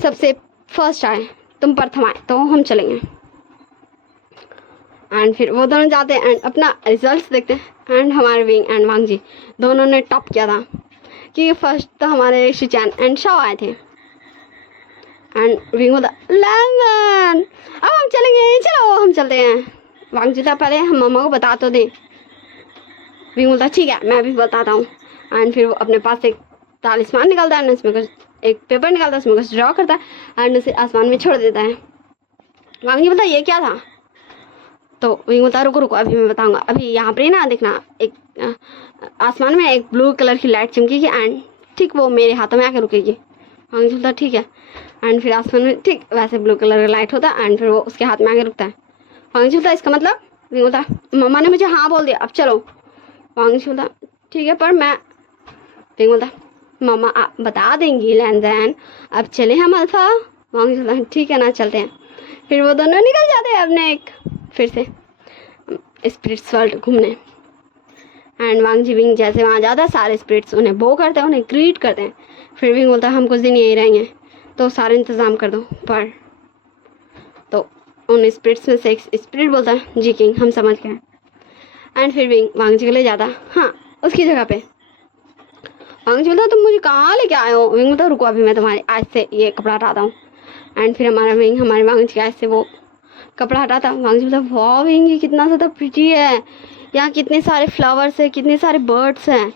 सबसे फर्स्ट आए, तुम प्रथम आए तो हम चलेंगे। एंड फिर वो दोनों जाते हैं एंड अपना रिजल्ट्स देखते हैं, एंड हमारे विंग एंड वांग जी दोनों ने टॉप किया था, कि फर्स्ट तो हमारे शिचैन एंड शाओ आए थे। एंड विंग बोलता लैंगन अब हम चलेंगे, चलो हम चलते हैं। वांग जी पहले हम मम्मा को बता तो दे। विंग बोलता ठीक है मैं भी बताता हूँ। एंड फिर वो अपने पास एक तालिस्मान निकालता है, उसमें कुछ एक पेपर निकालता है, उसमें कुछ ड्रॉ करता है एंड उसे आसमान में छोड़ देता है। वांग जी बोलता ये क्या था। तो विंग बोलता रुको रुको अभी मैं बताऊंगा, अभी यहाँ पर ही ना देखना, एक आसमान में एक ब्लू कलर की लाइट चमकेगी एंड ठीक वो मेरे हाथों में आके रुकेगी। वांग जी बोलता ठीक है, एंड फिर आसमान में ठीक वैसे ब्लू कलर का लाइट होता है एंड फिर वो उसके हाथ में आके रुकता है। वांग जी बोलता इसका मतलब। विंग बोलता मम्मा ने मुझे हाँ बोल दिया अब चलो। वांग जी बोलता ठीक है पर मैं। विंग बोलता मम्मा आप बता देंगी लैंजन अब चले हम अल्फा। वांग जी बोलता ठीक है ना चलते हैं। फिर वो दोनों निकल जाते हैं अपने एक फिर से स्पिरिट्स वर्ल्ड घूमने। एंड वांग जी विंग जैसे वहाँ जाता है, सारे स्पिरिट्स उन्हें बो करते हैं, उन्हें ग्रीट करते हैं। फिर विंग बोलता है हम कुछ दिन यहीं रहेंगे, तो सारे इंतज़ाम कर दो। पर तो उन स्पिरिट्स में से एक स्पिरिट बोलता है जी किंग हम समझ गए। एंड फिर विंग वांग जी को ले जाता है हाँ उसकी जगह पे। वांग जी बोलता तुम मुझे कहाँ लेके आए हो? विंग बोलता रुको अभी मैं तुम्हारे आज से ये कपड़ा हटाता हूँ। एंड फिर हमारा विंग हमारे वांग जी के आज से वो कपड़ा हटाता। वांग जी बोलता वाह विंग ये कितना ज़्यादा प्रिटी है, यहाँ कितने सारे फ्लावर्स है, कितने सारे बर्ड्स हैं।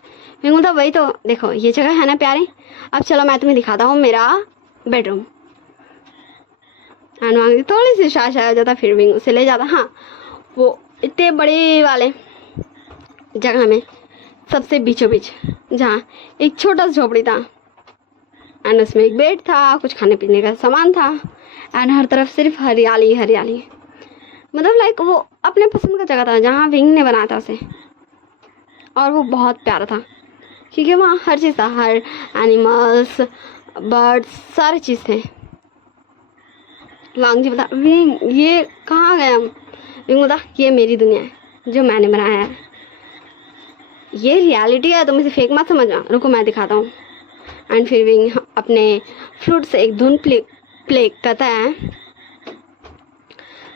विंग बोलता वही तो देखो ये जगह है ना प्यारे, अब चलो मैं तुम्हें दिखाता हूँ मेरा बेडरूम। एंड वांग जी थोड़ी सी शाय हो जाता, फिर विंग उसे ले जाता हाँ वो इतने बड़े वाले जगह में सबसे बीचों बीच जहाँ एक छोटा सा झोपड़ी था। एंड उसमें एक बेड था, कुछ खाने पीने का सामान था। एंड हर तरफ सिर्फ हरियाली हरियाली, मतलब लाइक वो अपने पसंद का जगह था जहाँ विंग ने बनाया था उसे। और वो बहुत प्यारा था क्योंकि वहाँ हर चीज़ था, हर एनिमल्स बर्ड्स सारे चीज़ थे। वांग जी बता विंग ये कहाँ गए हम? विंग बता ये मेरी दुनिया है जो मैंने बनाया है, ये रियलिटी है, तुम इसे फेक मत समझना, रुको मैं दिखाता हूँ। एंड फिर विंग अपने फ्लूट से एक धुन प्ले करता है।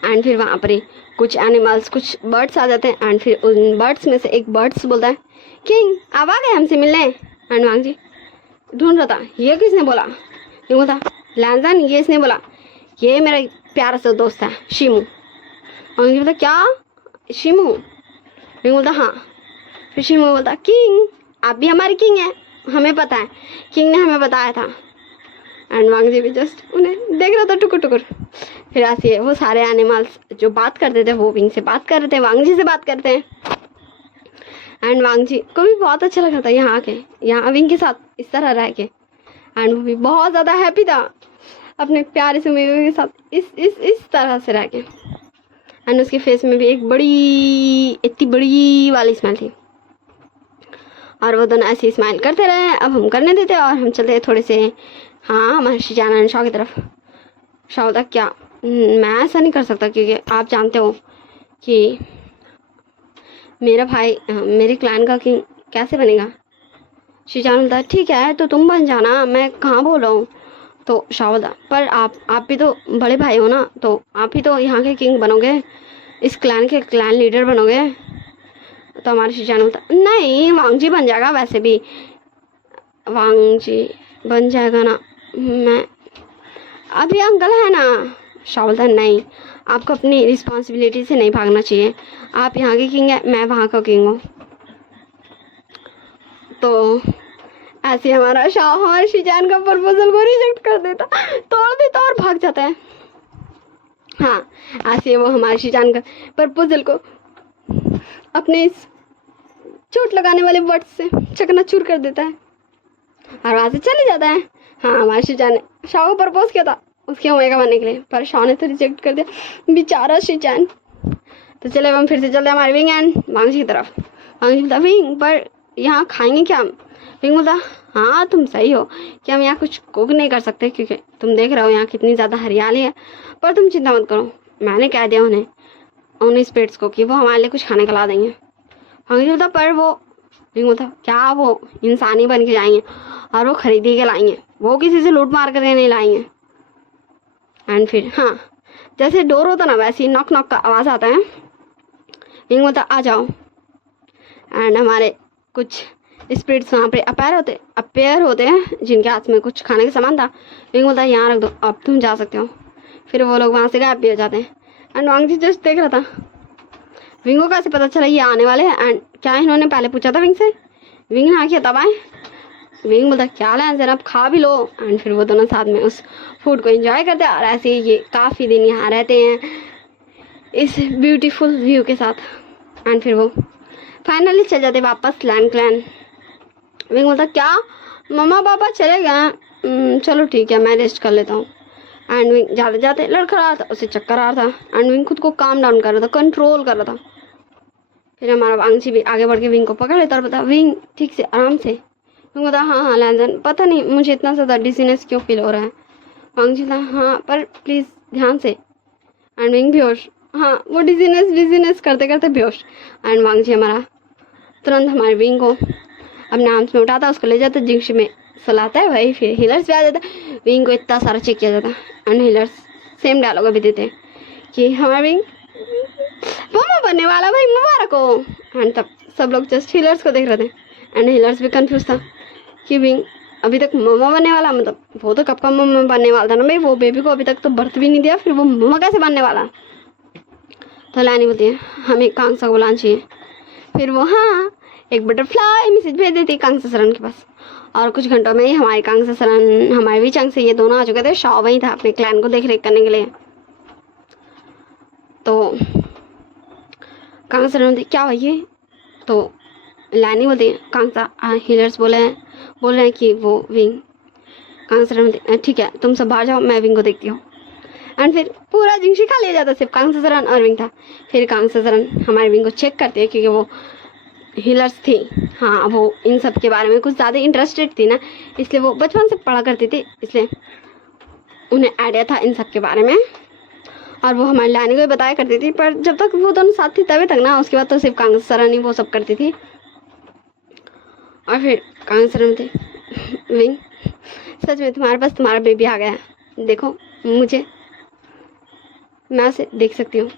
एंड फिर वहाँ पर ही कुछ एनिमल्स कुछ बर्ड्स आ जाते हैं। एंड फिर उन बर्ड्स में से एक बर्ड्स बोलता है किंग आप आ गए हमसे मिलने। एंड वांग जी ढूंढ रहा था ये किसने बोला? ये बोलता लैंजन ये इसने बोला, ये मेरा प्यारा सा दोस्त है शिमू। वांग जी बोलता क्या शिमू? ये बोलता हाँ। फिर शिमू बोलता किंग आप भी हमारे किंग हैं, हमें पता है, किंग ने हमें बताया था। एंड वांग जी भी जस्ट उन्हें देख रहा था टुकुर टुकुर। फिर ऐसे वो सारे एनिमल्स जो बात करते थे वो विंग से बात कर रहे थे, वांग जी से बात करते हैं। एंड वांग जी को भी बहुत अच्छा लग रहा था यहाँ आके, यहाँ विंग के साथ इस तरह रह के। एंड वो भी बहुत ज़्यादा हैप्पी था अपने प्यारे से मेवे के साथ इस तरह से रह के। एंड उसके फेस में भी एक बड़ी इतनी बड़ी वाली स्माइल थी। और वो दोनों ऐसे स्माइल करते रहे, अब हम करने देते और हम चलते थोड़े से हाँ महर्षि जानन शाह की तरफ। शाह बोलता क्या मैं ऐसा नहीं कर सकता क्योंकि आप जानते हो कि मेरा भाई मेरे क्लैन का किंग कैसे बनेगा। शिजान बोलता ठीक है तो तुम बन जाना, मैं कहाँ बोल रहा हूँ। तो शाह बोलता पर आप भी तो बड़े भाई हो ना, तो आप ही तो यहाँ के किंग बनोगे, इस क्लैन के क्लैन लीडर बनोगे। तो हमारे शिजान बोलता नहीं वांग जी बन जाएगा, वैसे भी वांग जी बन जाएगा ना, मैं अभी अंकल है ना। शाह बोलता नहीं आपको अपनी रिस्पॉन्सिबिलिटी से नहीं भागना चाहिए, आप यहाँ के किंग हैं मैं वहाँ का किंग हूँ। तो ऐसे हमारा शाह हमारे शिजान का प्रपोजल को रिजेक्ट कर देता, तोड़ देता और भाग जाता है। हाँ ऐसे वो हमारे शिजान का प्रपोजल को अपने इस चोट लगाने वाले वर्ड से चकनाचूर कर देता है और वहाँ से चले जाता है। हाँ हमारे शिजान ने शाह को प्रपोज किया था उसके ओमेगा बनने के लिए, पर शाह ने तो रिजेक्ट कर दिया बेचारा शिजान। तो चले हम फिर से चलते हैं हमारे विंग एंड वांग जी की तरफ। वांग जी बोलता विंग पर यहाँ खाएंगे क्या हम? विंग बोलता हाँ तुम सही हो कि हम यहाँ कुछ कुक नहीं कर सकते क्योंकि तुम देख रहे हो यहाँ कितनी ज़्यादा हरियाली है, पर तुम चिंता मत करो, मैंने कह दिया उन स्पिरिट्स को कि वो हमारे लिए कुछ खाने का ला देंगे। वांग जी बोलता पर वो विंग बोलता क्या वो इंसानी बन के जाएंगे और वो खरीदी के लाएंगे, वो किसी से लूट मार करके नहीं लाएंगे। एंड फिर हाँ जैसे डोर होता ना वैसे ही नॉक नॉक का आवाज़ आता है। विंग बोलता आ जाओ। एंड हमारे कुछ स्पिरिट्स वहाँ पे अपेयर होते हैं जिनके हाथ में कुछ खाने का सामान था। विंग बोलता यहाँ रख दो अब तुम जा सकते हो। फिर वो लोग वहाँ से गायब भी हो जाते हैं। एंड वांग जी जस्ट देख रहा था। विंग को कैसे पता चला ये आने वाले हैं? एंड क्या इन्होंने पहले पूछा था विंग से? विंग ने आके तब आए। विंग बोलता क्या लें जरा आप खा भी लो। एंड फिर वो दोनों साथ में उस फूड को एंजॉय करते हैं और ऐसे ही ये काफ़ी दिन यहाँ रहते हैं इस ब्यूटीफुल व्यू के साथ। एंड फिर वो फाइनली चल जाते वापस लैंड क्लैन। विंग बोलता क्या मम्मा पापा चले गए? चलो ठीक है मैं रेस्ट कर लेता हूँ। एंड विंग जाते जाते लड़खड़ा रहा था, उसे चक्कर आ रहा था। एंड विंग खुद को काम डाउन कर रहा था, कंट्रोल कर रहा था। फिर हमारा वांग जी भी आगे बढ़ के विंग को पकड़ लेता और बता विंग ठीक से आराम से। विंग बोलता हाँ लैंजन पता नहीं मुझे इतना ज़्यादा डिजीनेस क्यों फील हो रहा है। वांग जी बोलता हाँ पर प्लीज़ ध्यान से। एंड विंग बेहोश, हाँ वो डिजीनेस करते करते बेहोश। एंड वांग जी हमारा तुरंत हमारे विंग को अपने आर्म्स में उठाता है, उसको ले जाता है, जिंक्स में सुलाता है भाई। फिर हीलर्स भी आ जाता है, विंग को इतना सारा चेक किया जाता है एंड हीलर्स सेम डायलॉग भी देते हैं कि हमारा विंग मम्मा बनने वाला भाई, मुबारक हो। एंड तब सब लोग जस्ट हीलर्स को देख रहे थे एंड हीलर्स भी कंफ्यूज था कि विंग अभी तक मम्मा बनने वाला, मतलब वो तो कब का मम्मा बनने वाला था ना भाई, वो बेबी को अभी तक तो बर्थ भी नहीं दिया, फिर वो मम्मा कैसे बनने वाला। तो लैनी बोलती है हमें कांसा को बुलाना चाहिए। फिर वो हाँ एक बटरफ्लाई मैसेज भेज देती कांसा सरन के पास, और कुछ घंटों में ही हमारे कांसा सरन हमारे विचंग से ये दोनों आ चुके थे। शॉ वहीं था अपने क्लैन को देख रेख करने के लिए। तो कांसा सरन बोलती क्या हुआ ये, तो लैनी बोलती है कांसा हीलर्स बोल रहे हैं कि वो विंग। कांसा सरन बोलती ठीक है तुम सब बाहर जाओ, मैं विंग को देखती हूँ। एंड फिर पूरा जिंक्सी खा लिया जाता, सिर्फ कांसा सरन और विंग था। फिर कांसा सरन हमारे विंग को चेक करती है क्योंकि वो हीलर्स थी, हाँ वो इन सब के बारे में कुछ ज़्यादा इंटरेस्टेड थी ना, इसलिए वो बचपन से पढ़ा करती थी, इसलिए उन्हें आइडिया था इन सब के बारे में, और वो हमारी लैनी को भी बताया करती थी। पर जब तक वो दोनों साथ थी तभी तक ना, उसके बाद तो सिर्फ कांसा सरन ही वो सब करती थी। और फिर कांसा सरन थे विंग सच में तुम्हारे पास तुम्हारा बेबी आ गया, देखो मुझे, मैं उसे देख सकती हूँ।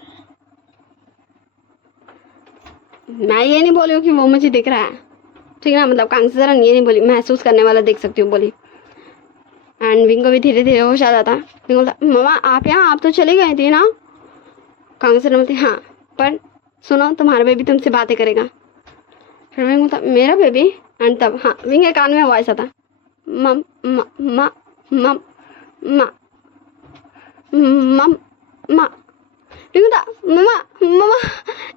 मैं ये नहीं बोली हूँ कि वो मुझे दिख रहा है, ठीक है ना, मतलब कांसा सरन ये नहीं बोली, महसूस करने वाला देख सकती हूँ बोली। एंड विंग को भी धीरे धीरे होश आ जाता। विंग बोलता मम्मा आप यहाँ, आप तो चली गई थी ना। कांसा सरन बोलती हाँ पर सुनो तुम्हारा बेबी तुमसे बातें करेगा। फिर विंग बोलता मेरा बेबी। एंड तब हाँ विंग के कान में वॉइस आता मम मम मम मम मम मम। मम्मा मम्मा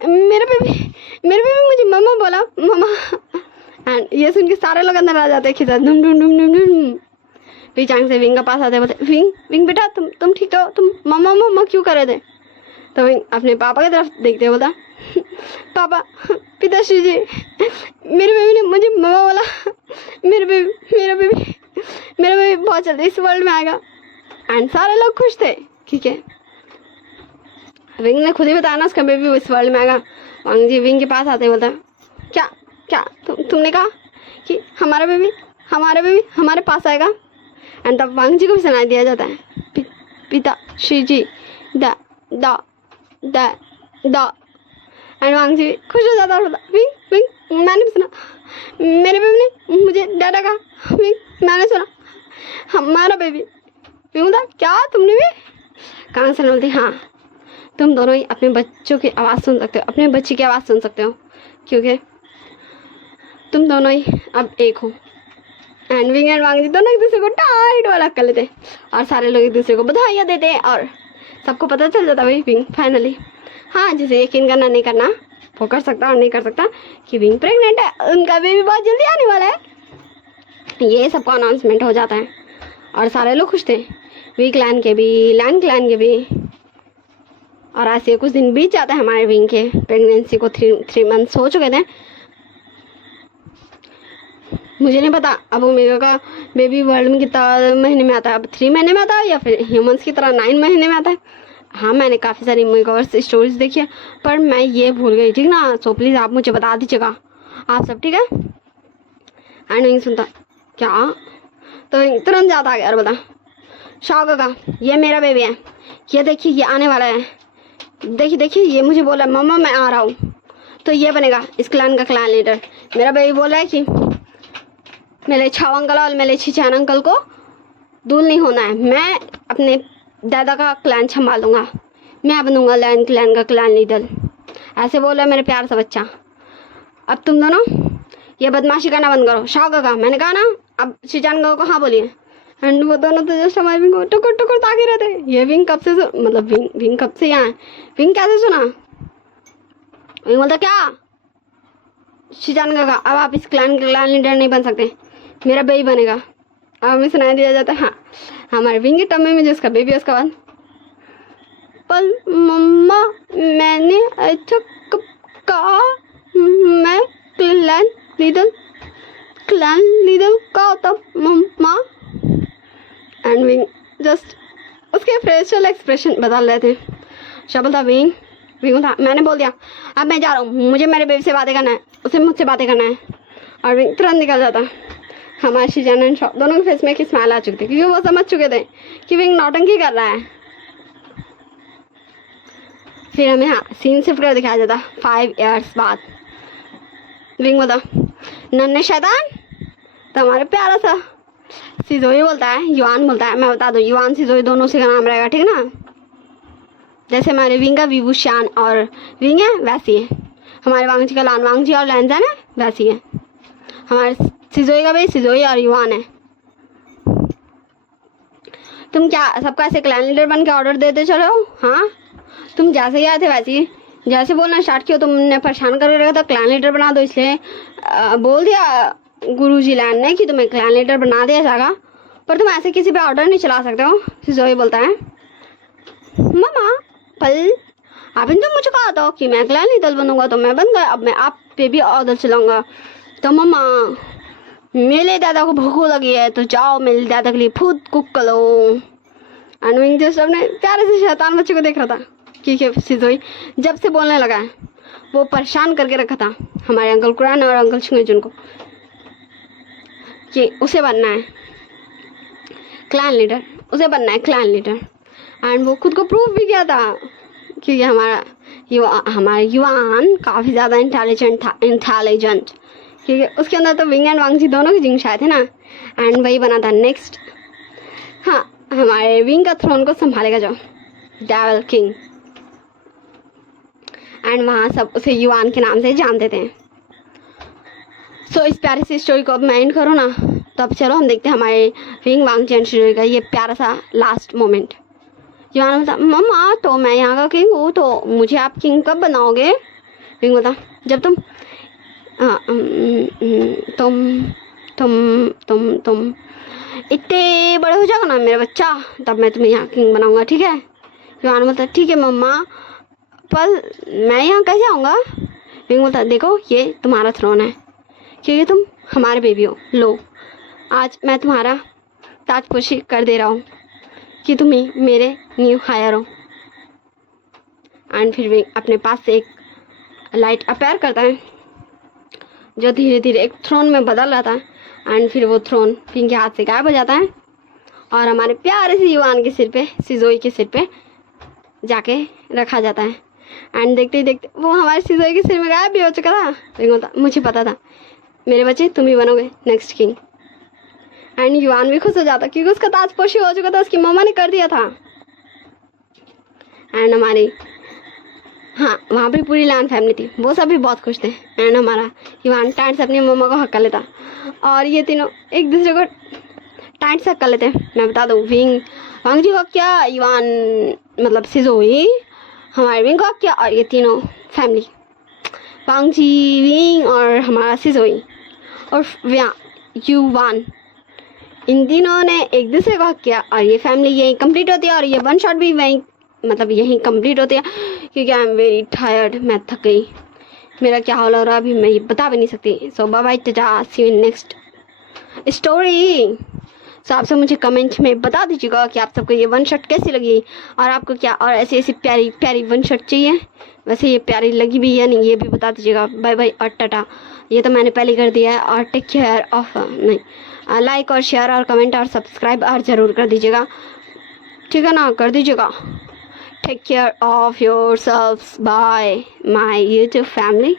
मेरा बेबी मुझे मम्मा बोला मम्मा। एंड ये सुन के सारे लोग अंदर आ जाते हैं खिसा धुम धुम धुम धुम धुम। पीछे से विंग का पास आते बोलते विंग बेटा तुम ठीक हो, तुम मम्मा मम्मा क्यों कर रहे थे। तो विंग अपने पापा की तरफ देखते बोलता पापा पिताश्री जी मेरे बेबी ने मुझे मम्मा बोला, मेरा बेबी बहुत जल्दी इस वर्ल्ड में आएगा। एंड सारे लोग खुश थे ठीक है, विंग ने खुद ही बताया ना उसका बेबी इस वर्ल्ड में आएगा। वांग जी विंग के पास आते बोलता क्या क्या तुमने कहा कि हमारा बेबी हमारे पास आएगा। एंड तब वांग जी को भी सुनाई दिया जाता है पिता श्री जी दा दा दा दा। एंड वांग जी खुश हो जाता है, विंग मैंने भी सुना, मेरे बेबी ने मुझे डाटा कहा, विंग मैंने सुना हमारा बेबी। विंग बोलता क्या तुमने भी। कांसा सरन बोलती हाँ तुम दोनों ही अपने बच्चों की आवाज़ सुन सकते हो, अपने बच्चे की आवाज़ सुन सकते हो क्योंकि तुम दोनों ही अब एक हो। एंड विंग एंड वांग जी दोनों एक दूसरे को टाइट वाला कर लेते और सारे लोग एक दूसरे को बधाइयाँ देते और सबको पता चल जाता भाई विंग फाइनली, हाँ जिसे यकीन करना नहीं करना वो कर सकता और नहीं कर सकता कि विंग प्रेग्नेंट है, उनका बेबी बहुत जल्दी आने वाला है। ये सबको अनाउंसमेंट हो जाता है और सारे लोग खुश थे, वी क्लैन के भी लैन क्लैन के भी। और ऐसे कुछ दिन बीत जाता है हमारे विंग के प्रेगनेंसी को 3 मंथ्स हो चुके थे। मुझे नहीं पता अब ओमेगा का बेबी वर्ल्ड में कितना महीने में आता है, अब 3 महीने में आता है या फिर ह्यूमंस की तरह 9 महीने में आता है। हाँ मैंने काफ़ी सारी ओमेगावर्स स्टोरीज देखी है पर मैं ये भूल गई ठीक ना, सो प्लीज़ आप मुझे बता दीजिएगा आप सब ठीक है। एंड विंग सुनता क्या, तो विंग तुरंत जाता है और बता शॉक होगा ये मेरा बेबी है, ये देखिए ये आने वाला है, देखिए ये मुझे बोला मम्मा मैं आ रहा हूँ, तो ये बनेगा इस क्लैन का क्लैन लीडर। मेरा बेबी बोल रहा है कि मेरे छाव अंकल और मेरे छिछान अंकल को दूर नहीं होना है, मैं अपने दादा का क्लैन संभाल दूंगा, मैं बनूंगा लैन क्लैन का क्लैन लीडर। ऐसे बोल रहा है मेरे प्यार सा बच्चा। अब तुम दोनों ये बदमाशी करना बंद करो। शॉक होगा मैंने कहा ना, अब छिछान अंकल को हाँ बोलिए। एंड वो दोनों तो जस्ट हमारे विंग को टुकुर टुकुर ताके रहते। ये विंग कब से मतलब विंग कब से यहाँ है, विंग कैसे सुना। विंग बोलता क्या शिजान का अब आप इस क्लैन के क्लैन लीडर नहीं बन सकते, मेरा बेबी बनेगा। अब हमें सुनाई दिया जाता है हाँ हमारे विंग के टम्मे में जो उसका बेबी है उसका बाद पर मम्मा मैंने अच्छा कब कहा मैं क्लैन लीडर का होता मम्मा। एंड विंग जस्ट उसके फेशियल एक्सप्रेशन बदल रहे थे। शबल था विंग था मैंने बोल दिया अब मैं जा रहा हूँ, मुझे मेरे बेबी से बातें करना है। उसे मुझसे बातें करना है। और विंग तुरंत निकल जाता। हमारे शीजान एंड शॉप दोनों के फेस में एक स्माइल आ चुकी थी क्योंकि वो समझ चुके थे कि विंग नौटंकी कर रहा है। फिर हमें हाँ सीन शिफ्ट कर दिखाया जाता 5 years बाद। विंग बोलता नन्हे शैतान तो हमारे प्यारा सा सिजोई बोलता है, युआन बोलता है। मैं बता दूँ युआन सिजोई दोनों से का नाम रहेगा, ठीक ना। जैसे हमारे विंग का विभूषान और विंग है वैसी है। हमारे वांगजी का लान वांगजी और लैंजन है वैसी है। हमारे सिजोई का भी सिजोई और युआन है। तुम क्या सबका ऐसे क्लैन लीडर बन के ऑर्डर देते चलो? हाँ तुम जैसे ही आए थे वैसे ही जैसे बोलना स्टार्ट किया तुमने परेशान करके रखा था क्लैन लीडर बना दो, इसलिए बोल दिया गुरुजी लैंड ने कि तुम्हें क्लैन लीडर बना दिया जाएगा, पर तुम ऐसे किसी पे ऑर्डर नहीं चला सकते हो। सिजोई बोलता है मामा पल आपने तो मुझे कहा था कि मैं क्लैन लीडर बनूंगा तो मैं बन गया, अब मैं आप पे भी ऑर्डर चलाऊंगा। तो मामा मेरे दादा को भूख लगी है तो जाओ मेरे दादा के लिए फूड कुक करो। अनविंग जो सबने प्यारे से शैतान बच्चे को देख रहा था क्योंकि सिजोई जब से बोलने लगा है वो परेशान करके रखा था हमारे अंकल कुरान और अंकल छुंगेजुन को कि उसे बनना है क्लैन लीडर, उसे बनना है क्लैन लीडर। एंड वो खुद को प्रूव भी किया था क्योंकि हमारा युआन काफ़ी ज़्यादा इंटेलिजेंट क्योंकि उसके अंदर तो विंग एंड वांगजी दोनों की जिंग शायद है ना। एंड वही बना था नेक्स्ट हाँ हमारे विंग का थ्रोन को संभालेगा जो डेविल किंग। एंड वहाँ सब उसे युआन के नाम से जानते थे। सो इस प्यारी सी स्टोरी को अब मैं एंड करूँ ना, तो अब चलो हम देखते हैं हमारे विंग वांगजी एंड स्टोरी का ये प्यारा सा लास्ट मोमेंट। युआन बोलता मम्मा तो मैं यहाँ का किंग हूँ तो मुझे आप किंग कब बनाओगे? विंग बोलता जब तुम तुम इतने बड़े हो जाओगे ना मेरा बच्चा तब मैं तुम्हें यहाँ किंग बनाऊंगा, ठीक है? युआन बोलता ठीक है मम्मा, पर मैं यहाँ कैसे आऊँगा? विंग बोलता देखो ये तुम्हारा थ्रोन है क्योंकि तुम हमारे बेबी हो, लो आज मैं तुम्हारा ताजपोशी कर दे रहा हूँ कि तुम ही मेरे न्यू हायर हो। एंड फिर विंग अपने पास से एक लाइट अपेयर करता है जो धीरे धीरे एक थ्रोन में बदल जाता है। एंड फिर वो थ्रोन विंग के हाथ से गायब हो जाता है और हमारे प्यारे से युआन के सिर पे सिजोई के सिर पे जाके रखा जाता है। एंड देखते ही देखते वो हमारे सिजोई के सिर में गायब भी हो चुका था। लेकिन मुझे पता था मेरे बच्चे तुम ही बनोगे नेक्स्ट किंग। एंड युआन भी खुश हो जाता क्योंकि उसका ताजपोशी हो चुका था, उसकी मम्मा ने कर दिया था। एंड हमारी हाँ वहाँ पे पूरी लैंड फैमिली थी, वो सब भी बहुत खुश थे। एंड हमारा युआन टाइट से अपनी मम्मा को हक कर लेता और ये तीनों एक दूसरे को टाइट से हक कर लेते। मैं बता दूँ विंग वांगजी को क्या, युआन मतलब सिजोई, हमारे विंग को क्या, और ये तीनों फैमिली वांगजी विंग और हमारा सिजोई और युआन, इन तीनों ने एक दूसरे को हक किया और ये फैमिली यहीं कंप्लीट होती है। और ये वन शॉट भी वहीं मतलब यहीं कंप्लीट होती है क्योंकि आई एम वेरी टायर्ड, मैं थक गई, मेरा क्या हाल हो रहा है अभी मैं ये बता भी नहीं सकती। So bye bye tata, see you in next story. So आप सब मुझे कमेंट में बता दीजिएगा कि आप सबको ये वन शॉट कैसी लगी और आपको क्या और ऐसी ऐसी प्यारी प्यारी वन शॉट चाहिए, वैसे ये प्यारी लगी भी या नहीं ये भी बता दीजिएगा। बाय बाय और टाटा, ये तो मैंने पहले कर दिया है। और टेक केयर ऑफ नहीं लाइक और शेयर और कमेंट और सब्सक्राइब और ज़रूर कर दीजिएगा, ठीक है ना, कर दीजिएगा। Take care of yourselves. Bye, my YouTube family.